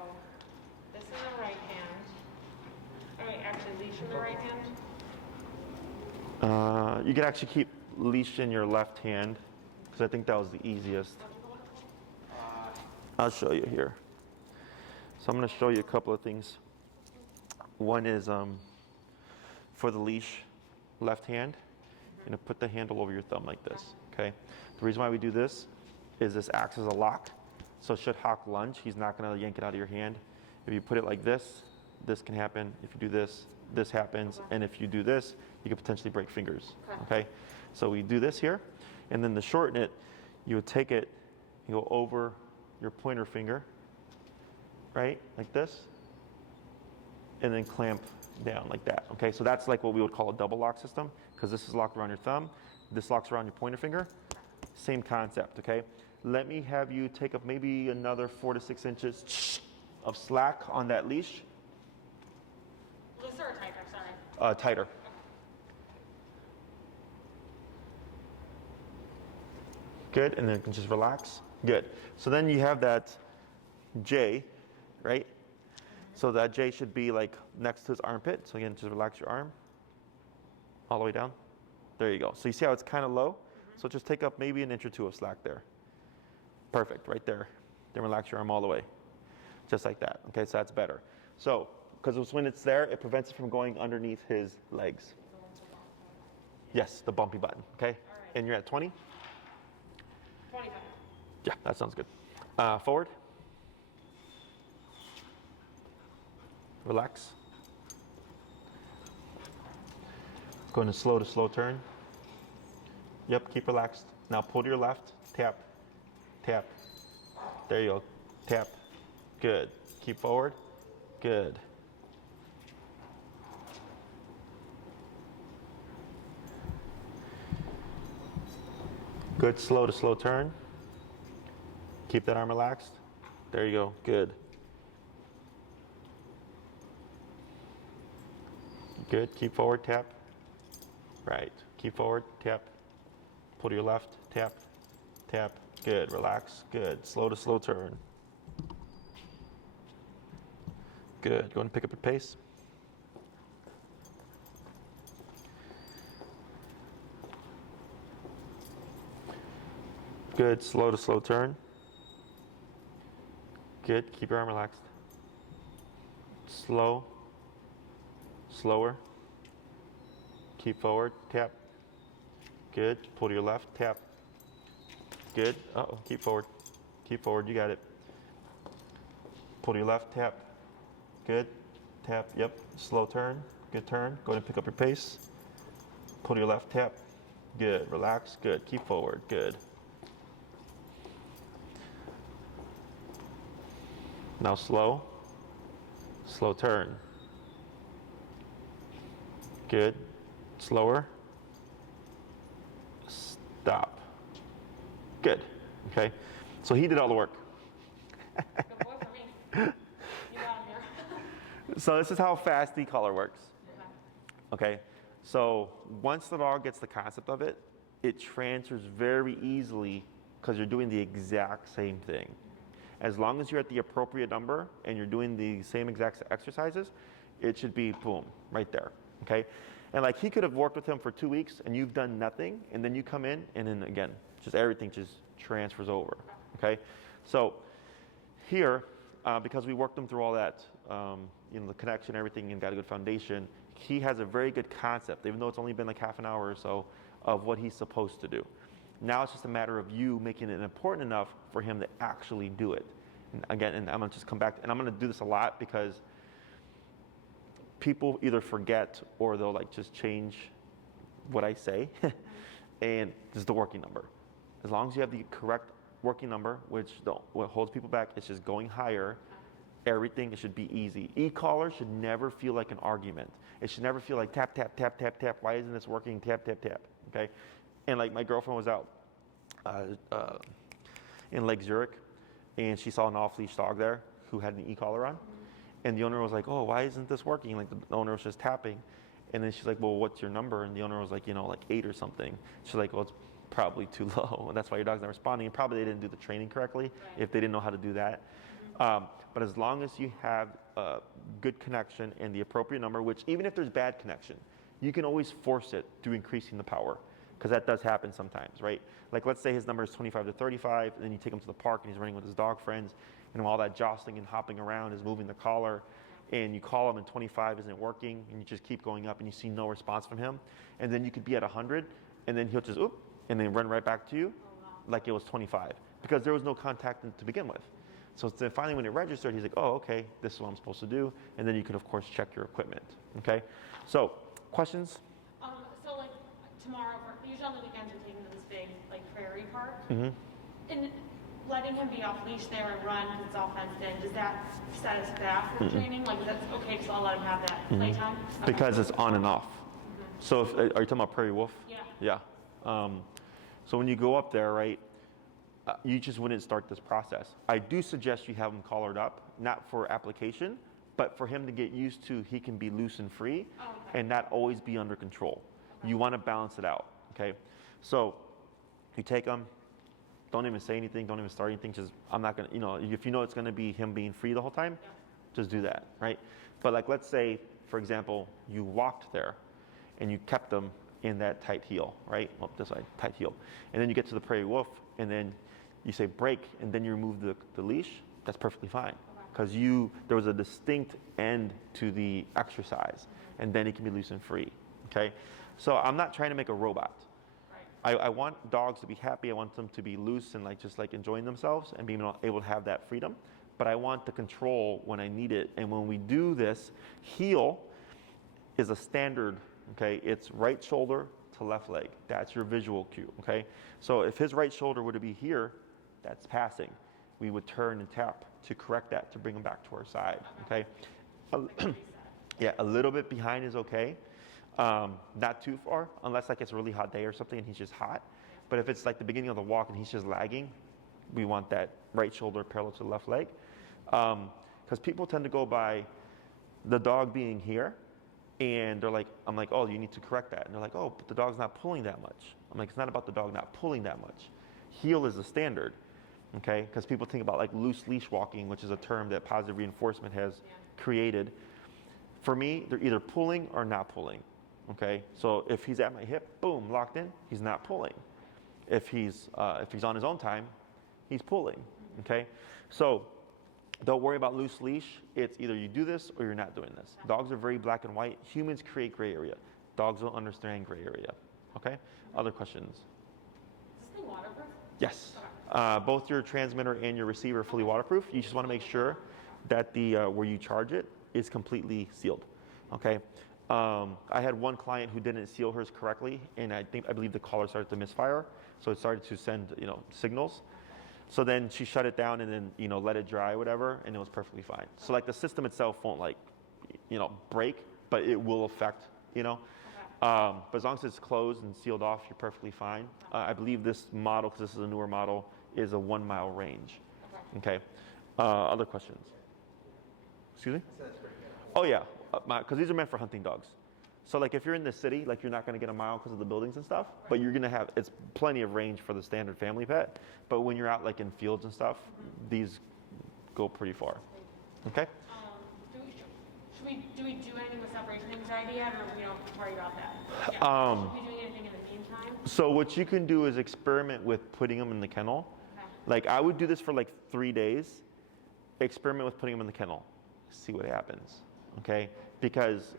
this is the right hand. Oh wait, actually leash in the right hand. You can actually keep leash in your left hand because I think that was the easiest. I'll show you here. So I'm going to show you a couple of things. One is for the leash, left hand, you're going to put the handle over your thumb like this. Okay. The reason why we do this is this acts as a lock. So should Hawk lunge, he's not going to yank it out of your hand. If you put it like this, this can happen. If you do this, this happens. And if you do this, you could potentially break fingers. Okay. So we do this here, and then to shorten it, you would take it, you go over your pointer finger, right, like this, and then clamp down like that. Okay, so that's like what we would call a double lock system, because this is locked around your thumb, this locks around your pointer finger. Same concept. Okay, let me have you take up maybe another 4 to 6 inches of slack on that leash. Looser or tighter? Sorry. Tighter. Good, and then you can just relax. Good. So then you have that J, right? So that J should be like next to his armpit. So again, just relax your arm all the way down. There you go. So you see how it's kind of low? So just take up maybe an inch or 2 of slack there. Perfect, right there. Then relax your arm all the way, just like that. Okay, so that's better. So, because when it's there, it prevents it from going underneath his legs. Yes, the bumpy button, okay? And you're at 20? 25. Yeah, that sounds good. Forward. Relax. Going to slow turn. Yep, keep relaxed. Now pull to your left. Tap. Tap. There you go. Tap. Good. Keep forward. Good. Good. Slow to slow turn. Keep that arm relaxed. There you go. Good. Good. Keep forward. Tap. Right. Keep forward. Tap. Pull to your left. Tap. Tap. Good. Relax. Good. Slow to slow turn. Good. Go and pick up your pace. Good. Slow to slow turn. Good. Keep your arm relaxed. Slow. Slower. Keep forward. Tap. Good. Pull to your left. Tap. Good. Uh-oh. Keep forward. Keep forward. You got it. Pull to your left. Tap. Good. Tap. Yep. Slow turn. Good turn. Go ahead and pick up your pace. Pull to your left. Tap. Good. Relax. Good. Keep forward. Good. Now slow. Slow turn. Good. Slower. Stop. Good. Okay. So he did all the work. Good boy for me. You got him here. So this is how fast the collar works. Okay. So once the dog gets the concept of it, it transfers very easily because you're doing the exact same thing. As long as you're at the appropriate number and you're doing the same exact exercises, it should be boom, right there. Okay. And like he could have worked with him for 2 weeks and you've done nothing, and then you come in and then again, just everything just transfers over. Okay. So here, because we worked him through all that, the connection, everything, and got a good foundation, he has a very good concept, even though it's only been like half an hour or so, of what he's supposed to do. Now it's just a matter of you making it important enough for him to actually do it. And again, and I'm gonna just come back, and I'm gonna do this a lot because people either forget or they'll like just change what I say, and this is the working number. As long as you have the correct working number, which what holds people back, it's just going higher. Everything should be easy. E-collar should never feel like an argument. It should never feel like tap, tap, tap, tap, tap. Why isn't this working? Tap, tap, tap. Okay. And like my girlfriend was out in Lake Zurich, and she saw an off-leash dog there who had an e-collar on, and the owner was like, "Oh, why isn't this working?" Like the owner was just tapping, and then she's like, "Well, what's your number?" And the owner was like, like 8 or something. She's like, "Well, it's probably too low, and that's why your dog's not responding." And probably they didn't do the training correctly if they didn't know how to do that. But as long as you have a good connection and the appropriate number, which even if there's bad connection, you can always force it through increasing the power. Because that does happen sometimes, right? Like let's say his number is 25 to 35, and then you take him to the park and he's running with his dog friends, and while that jostling and hopping around is moving the collar, and you call him and 25 isn't working, and you just keep going up and you see no response from him, and then you could be at 100, and then he'll just oop, and then run right back to you like it was 25, because there was no contact to begin with. So then finally when it registered, he's like, oh, okay, this is what I'm supposed to do, and then you can of course check your equipment, okay? So, questions? So like tomorrow, usually on the weekends we're taking to this big like prairie park, and letting him be off leash there and run because it's all fenced in, does that set us back for training? Like that's okay, so I'll let him have that playtime? Okay. Because it's on and off. So if, are you talking about prairie wolf? Yeah. Yeah. So when you go up there, right, you just wouldn't start this process. I do suggest you have him collared up, not for application, but for him to get used to he can be loose and free and not always be under control. You want to balance it out, okay? So you take him, don't even say anything, don't even start anything, just I'm not going to, if you know it's going to be him being free the whole time, just do that, right? But like let's say, for example, you walked there and you kept them in that tight heel, right? Well, this way, tight heel. And then you get to the prairie wolf and then you say break and then you remove the leash, that's perfectly fine. Because there was a distinct end to the exercise and then it can be loose and free, okay? So I'm not trying to make a robot. I want dogs to be happy, I want them to be loose and just enjoying themselves and being able to have that freedom. But I want the control when I need it. And when we do this, heel is a standard, okay? It's right shoulder to left leg. That's your visual cue, okay? So if his right shoulder were to be here, that's passing. We would turn and tap to correct that, to bring him back to our side, okay? Yeah, a little bit behind is okay. Not too far, unless it's a really hot day or something and he's just hot. But if it's like the beginning of the walk and he's just lagging, we want that right shoulder parallel to the left leg. Because people tend to go by the dog being here, and they're like, I'm like, oh, you need to correct that. And they're like, oh, but the dog's not pulling that much. I'm like, it's not about the dog not pulling that much. Heel is the standard, okay? Because people think about loose leash walking, which is a term that positive reinforcement has created. For me, they're either pulling or not pulling. Okay, so if he's at my hip, boom, locked in, he's not pulling. If he's on his own time, he's pulling. Okay, so don't worry about loose leash. It's either you do this or you're not doing this. Dogs are very black and white. Humans create gray area. Dogs don't understand gray area. Okay, other questions? Is this thing waterproof? Yes. Both your transmitter and your receiver are fully waterproof. You just want to make sure that the where you charge it is completely sealed. Okay. I had one client who didn't seal hers correctly, and I believe the collar started to misfire, so it started to send signals. So then she shut it down and then let it dry, whatever, and it was perfectly fine. So like the system itself won't break, but it will affect. But as long as it's closed and sealed off, you're perfectly fine. I believe this model, because this is a newer model, is a 1 mile range. Okay. Other questions? Excuse me? Oh yeah, because these are meant for hunting dogs. So like if you're in the city, like you're not going to get a mile because of the buildings and stuff, but you're going to have, it's plenty of range for the standard family pet. But when you're out like in fields and stuff, these go pretty far. Okay? Do we do anything with separation anxiety yet, or we don't worry about that? Yeah. Should we be doing anything in the meantime? So what you can do is experiment with putting them in the kennel. Okay. Like I would do this for like 3 days. Experiment with putting them in the kennel. See what happens. Okay? Because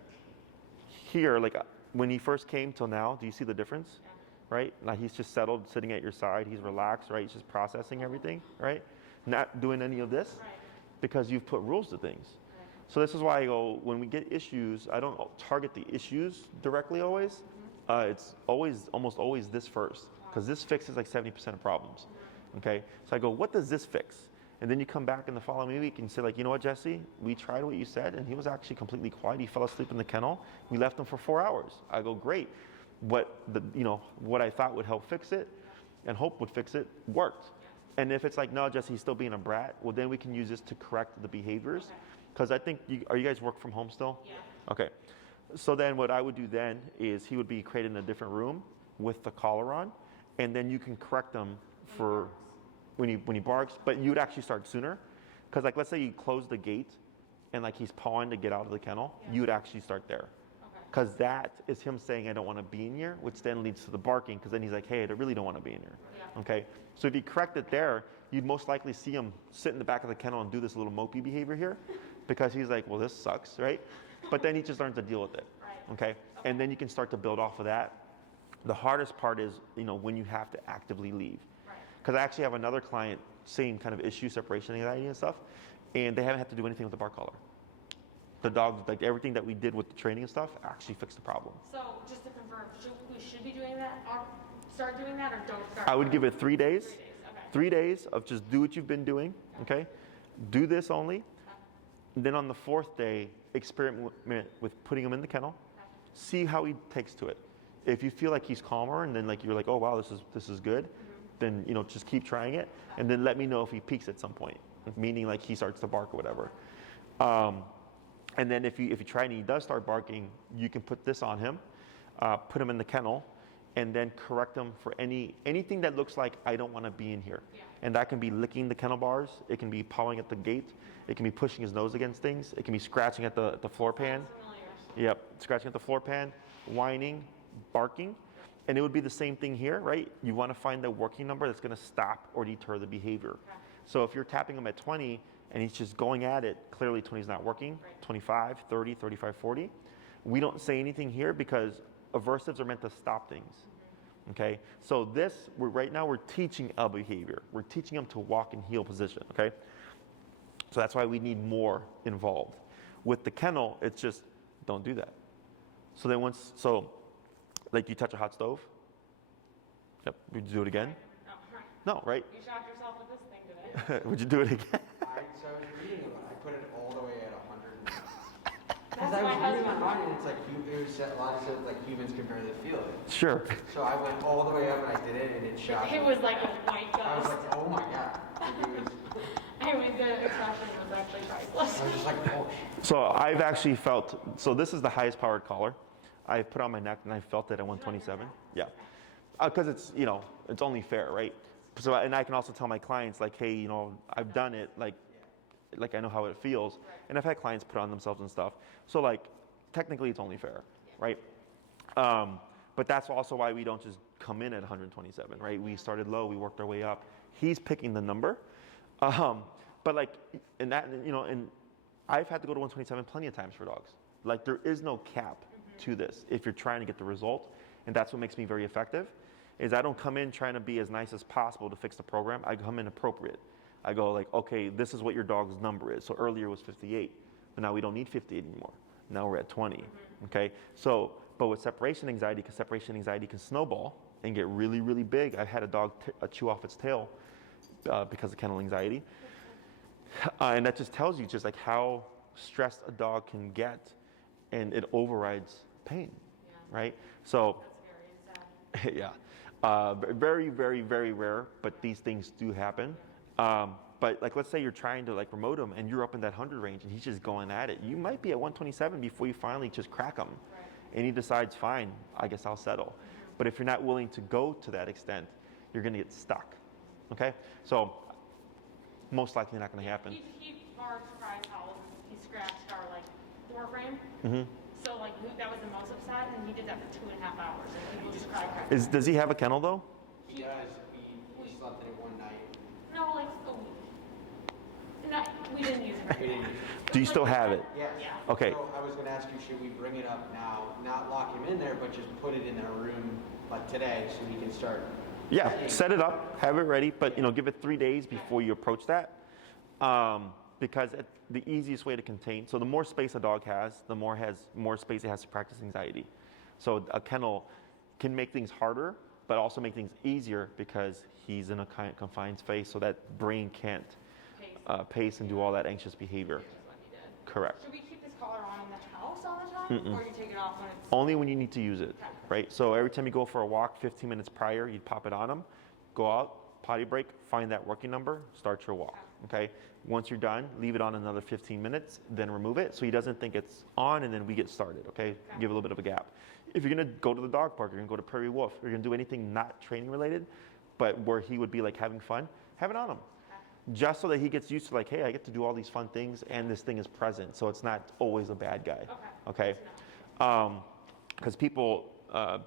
here, like when he first came till now, do you see the difference? Yeah. Right? Like he's just settled, sitting at your side. He's relaxed, right? He's just processing everything, right? Not doing any of this, Right. because you've put rules to things. So this is why I go, when we get issues, I don't target the issues directly always. It's almost always this first, because this fixes like 70% of problems. Okay? So I go, what does this fix? And then you come back in the following week and say like, you know what, Jesse? We tried what you said, and he was actually completely quiet. He fell asleep in the kennel. We left him for 4 hours. I go, great. What I thought would help fix it and hope would fix it worked. And if it's like, no, Jesse, he's still being a brat, well, then we can use this to correct the behaviors. Because I think, are you guys work from home still? Yeah. Okay. So then what I would do then is he would be created in a different room with the collar on, and then you can correct him for when he barks, but you would actually start sooner. Because like, let's say you close the gate and like he's pawing to get out of the kennel, you would actually start there. Because that is him saying, I don't want to be in here, which then leads to the barking, because then he's like, hey, I really don't want to be in here. Yeah. Okay? So if you correct it there, you'd most likely see him sit in the back of the kennel and do this little mopey behavior here, because he's like, well, this sucks, right? But then he just learns to deal with it. Right. Okay? And then you can start to build off of that. The hardest part is, when you have to actively leave. Because I actually have another client, same kind of issue, separation anxiety and stuff, and they haven't had to do anything with the bark collar. The dog, like everything that we did with the training and stuff, actually fixed the problem. So just to confirm, we should be doing that, or start doing that, or don't start? I would give it 3 days. 3 days, okay. 3 days of just do what you've been doing, okay? Do this only. And then on the 4th day, experiment with putting him in the kennel. See how he takes to it. If you feel like he's calmer and then like you're like, oh wow, this is good, then just keep trying it, and then let me know if he peaks at some point, meaning like he starts to bark or whatever. And then if you try and he does start barking, you can put this on him, put him in the kennel, and then correct him for anything that looks like I don't want to be in here. Yeah. And that can be licking the kennel bars, it can be pawing at the gate, it can be pushing his nose against things, it can be scratching at the floor pan. Yep, scratching at the floor pan, whining, barking. And it would be the same thing here, right? You want to find the working number that's going to stop or deter the behavior. Okay. So if you're tapping him at 20 and he's just going at it, clearly 20 is not working. Right. 25, 30, 35, 40. We don't say anything here because aversives are meant to stop things. Okay? So right now we're teaching a behavior. We're teaching him to walk in heel position, okay? So that's why we need more involved. With the kennel, it's just don't do that. So then like you touch a hot stove. Yep. Would you do it again? No, right? You shocked yourself with this thing today. Would you do it again? So I was reading about it. I put it all the way at 100. Because That's I my was reading husband. online and it's like, a lot of said like humans can barely feel it. Sure. So I went all the way up and I did it and it shocked me. It was like a white I was ghost. like, oh my god. I mean, the expression was actually priceless. I was just like, oh. So I've actually felt, so this is the highest powered collar. I put on my neck and I felt it at 127. Yeah. Because it's, it's only fair, right? So, and I can also tell my clients like, hey, I've done it. Like, like I know how it feels, and I've had clients put on themselves and stuff. So like, technically it's only fair, right? But that's also why we don't just come in at 127, right? We started low, we worked our way up. He's picking the number, but like, and that, you know, and I've had to go to 127 plenty of times for dogs. Like there is no cap to this if you're trying to get the result, and that's what makes me very effective. Is I don't come in trying to be as nice as possible to fix the program. I come in appropriate. I go like, okay, this is what your dog's number is. So earlier was 58, but now we don't need 58 anymore. Now we're at 20, okay? So, but with separation anxiety, because separation anxiety can snowball and get really, really big. I've had a dog chew off its tail because of kennel anxiety. And that just tells you just like how stressed a dog can get, and it overrides pain, right? So, That's very sad. yeah, very, very, very rare, but these things do happen. But like, let's say you're trying to like remote him and you're up in that 100 range and he's just going at it. You might be at 127 before you finally just crack him. Right. And he decides, fine, I guess I'll settle. But if you're not willing to go to that extent, you're gonna get stuck, okay? So most likely not gonna happen. He barked, cries, howls, he scratched our like door frame. Mm-hmm. So like that was the most upset, and he did that for 2.5 hours, and people just cried. Does he have a kennel though? He does. We slept in it one night. No, like a week. No, we didn't use it. We didn't use it. Do you still have it? Yes. Yeah. Okay. So I was going to ask you, should we bring it up now, not lock him in there, but just put it in our room like today so he can start? Yeah, seeing? set it up, have it ready, but you know, give it 3 days before you approach that. Because the easiest way to contain, so the more space a dog has, the more space it has to practice anxiety. So a kennel can make things harder, but also make things easier because he's in a confined space, so that brain can't pace and do all that anxious behavior. Which is what he did. Correct. Should we keep this collar on in the house all the time, or you take it off when it's? Only when you need to use it, right? So every time you go for a walk, 15 minutes prior, you pop it on him, go out, potty break, find that working number, start your walk, okay? Once you're done, leave it on another 15 minutes, then remove it so he doesn't think it's on, and then we get started, okay? Give a little bit of a gap. If you're gonna go to the dog park, you're gonna go to Prairie Wolf, you're gonna do anything not training related, but where he would be like having fun, have it on him. Just so that he gets used to like, hey, I get to do all these fun things and this thing is present, so it's not always a bad guy, okay? Because people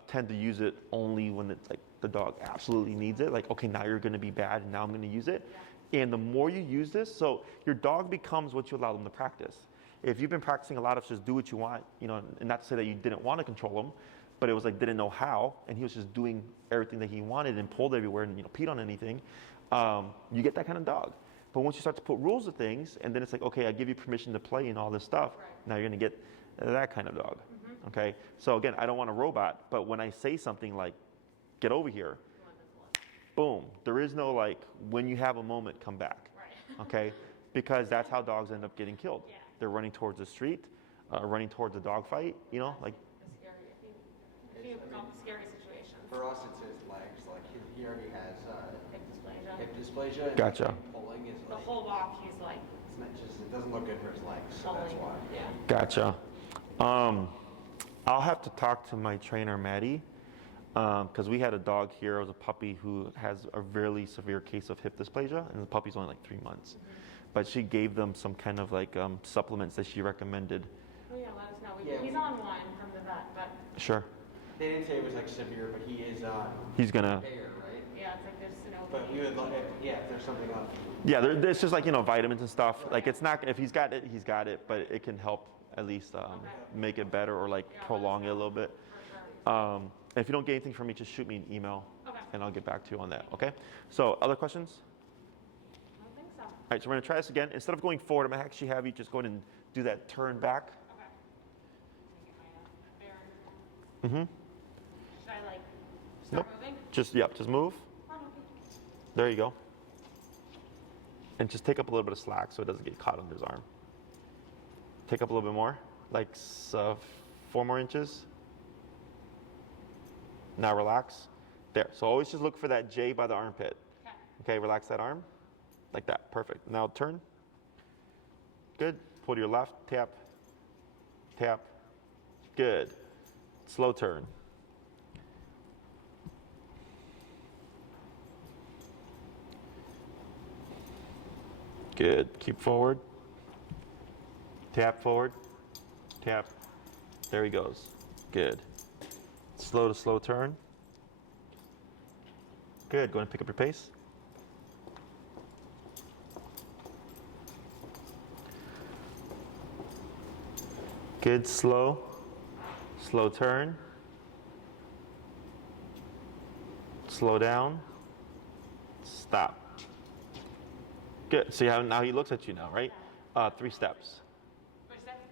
tend to use it only when it's like the dog absolutely needs it, like, okay, now you're gonna be bad and now I'm gonna use it. And the more you use this, so your dog becomes what you allow them to practice. If you've been practicing a lot of just do what you want, you know, and not to say that you didn't want to control him, but it was like didn't know how, and he was just doing everything that he wanted and pulled everywhere and, you know, peed on anything, you get that kind of dog. But once you start to put rules to things, and then it's like, okay, I give you permission to play and all this stuff, now you're gonna get that kind of dog, okay? So again, I don't want a robot, but when I say something like, get over here, boom, there is no like, when you have a moment, come back, okay? Because that's how dogs end up getting killed. They're running towards the street, running towards a dog fight, you know, like. A few scary situations. For us, it's his legs. Like he already has Hip dysplasia. hip dysplasia. Gotcha. And pulling is The like, whole walk, he's like it's not just, it doesn't look good for his legs, so that's falling. why. Yeah. Gotcha. I'll have to talk to my trainer, Maddie, because we had a dog here, it was a puppy who has a really severe case of hip dysplasia, and the puppy's only like 3 months. But she gave them some kind of like supplements that she recommended. Oh yeah, let us know. Yeah, He's on one from the vet, but Sure. They didn't say it was like severe, but he is He's gonna. bigger, right? yeah, it's like there's an But opening. we would look at, yeah, if there's something on. Yeah, it's just like, you know, vitamins and stuff. Like it's not, if he's got it, he's got it, but it can help at least make it better or like prolong it a little bit. For sure. If you don't get anything from me, just shoot me an email Okay. and I'll get back to you on that, okay? So other questions? I don't think so. All right, so we're gonna try this again. Instead of going forward, I'm gonna actually have you just go ahead and do that turn back. Okay. Let me get my bearing. Should I like start moving? Just, yep, just move. Oh, okay. There you go. And just take up a little bit of slack so it doesn't get caught under his arm. Take up a little bit more, like 4 more inches. Now relax. There. So always just look for that J by the armpit. Okay. Okay, relax that arm. Like that. Perfect. Now turn. Good. Pull to your left. Tap. Tap. Good. Slow turn. Good. Keep forward. Tap forward, tap. There he goes. Good. Slow to slow turn. Good. Go ahead and pick up your pace. Good. Slow. Slow turn. Slow down. Stop. Good. See how now he looks at you now, right? 3 steps.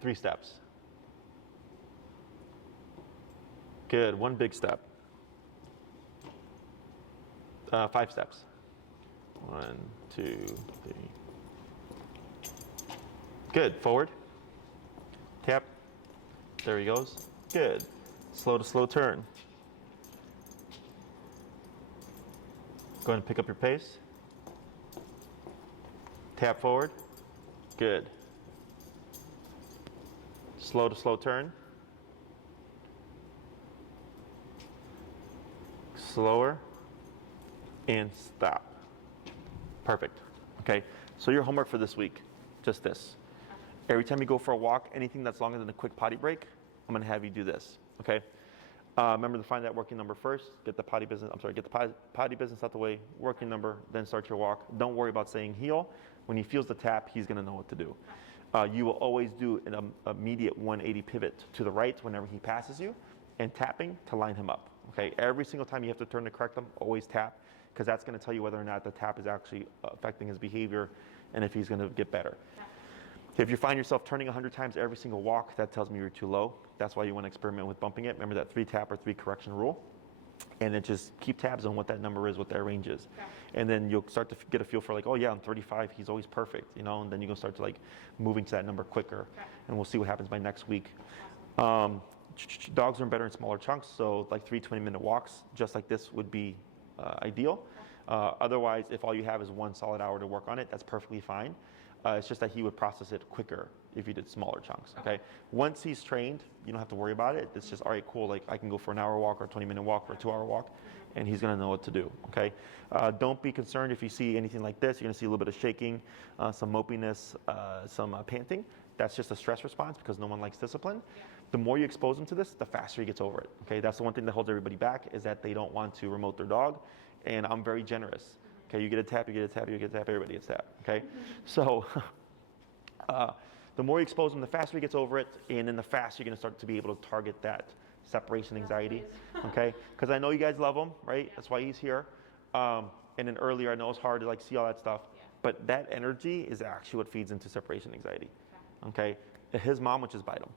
3 steps. Good. 1 big step. 5 steps. 1, 2, 3. Good. Forward. Tap. There he goes. Good. Slow to slow turn. Go ahead and pick up your pace. Tap forward. Good. Slow to slow turn. Slower. And stop. Perfect. Okay, so your homework for this week, just this. Every time you go for a walk, anything that's longer than a quick potty break, I'm gonna have you do this, okay? Remember to find that working number first, get the potty business out the way, working number, then start your walk. Don't worry about saying heel. When he feels the tap, he's gonna know what to do. You will always do an immediate 180 pivot to the right whenever he passes you, and tapping to line him up, okay? Every single time you have to turn to correct him, always tap, because that's gonna tell you whether or not the tap is actually affecting his behavior and if he's gonna get better. If you find yourself turning 100 times every single walk, that tells me you're too low. That's why you want to experiment with bumping it. Remember that 3 tap or 3 correction rule. And then just keep tabs on what that number is, what that range is. Okay. And then you'll start to get a feel for like, oh yeah, I'm 35, he's always perfect, you know, and then you're gonna start to like moving to that number quicker. Okay. And we'll see what happens by next week. Dogs are better in smaller chunks, so like 3 20-minute walks, just like this would be ideal. Otherwise, if all you have is 1 solid hour to work on it, that's perfectly fine. It's just that he would process it quicker if you did smaller chunks, okay? Once he's trained, you don't have to worry about it. It's just, all right, cool, like I can go for an hour walk or a 20-minute walk or a 2-hour walk, and he's gonna know what to do, okay? Don't be concerned if you see anything like this. You're gonna see a little bit of shaking, some mopiness, some panting. That's just a stress response because no one likes discipline. The more you expose him to this, the faster he gets over it, okay? That's the one thing that holds everybody back is that they don't want to remote their dog, and I'm very generous. Okay, you get a tap, you get a tap, you get a tap, everybody gets a tap, okay? So the more you expose him, the faster he gets over it, and then the faster you're gonna start to be able to target that separation anxiety, okay? Because I know you guys love him, right? That's why he's here. And then earlier, I know it's hard to like see all that stuff, but that energy is actually what feeds into separation anxiety, okay? His mom would just bite him.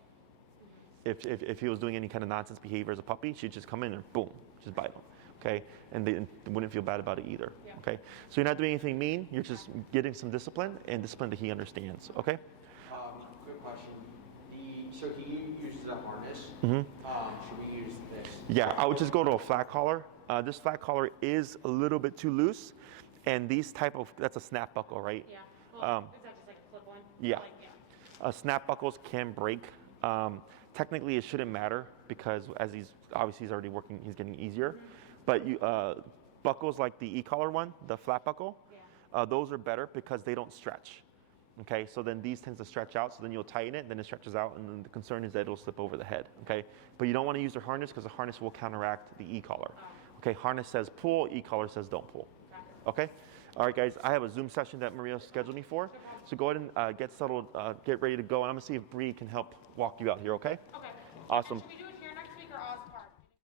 If he was doing any kind of nonsense behavior as a puppy, she'd just come in and boom, just bite him. Okay, and they wouldn't feel bad about it either. Yeah. Okay, so you're not doing anything mean. You're just getting some discipline and discipline that he understands. Okay. Quick question. So he uses a harness. Should we use this? Yeah, I would just go to a flat collar. This flat collar is a little bit too loose, and that's a snap buckle, right? Yeah. Well, is that just like a clip-on? Yeah. Like, yeah. Snap buckles can break. Technically, it shouldn't matter because as he's already working, he's getting easier. But buckles like the e-collar one, the flat buckle, those are better because they don't stretch. Okay, so then these tends to stretch out, so then you'll tighten it, then it stretches out, and then the concern is that it'll slip over the head. Okay, but you don't want to use the harness because the harness will counteract the e-collar. Okay, harness says pull, e-collar says don't pull. Okay, all right, guys, I have a Zoom session that Maria scheduled me for, so go ahead and get settled, get ready to go, and I'm gonna see if Bree can help walk you out here. Okay. Okay. Awesome. Should we do it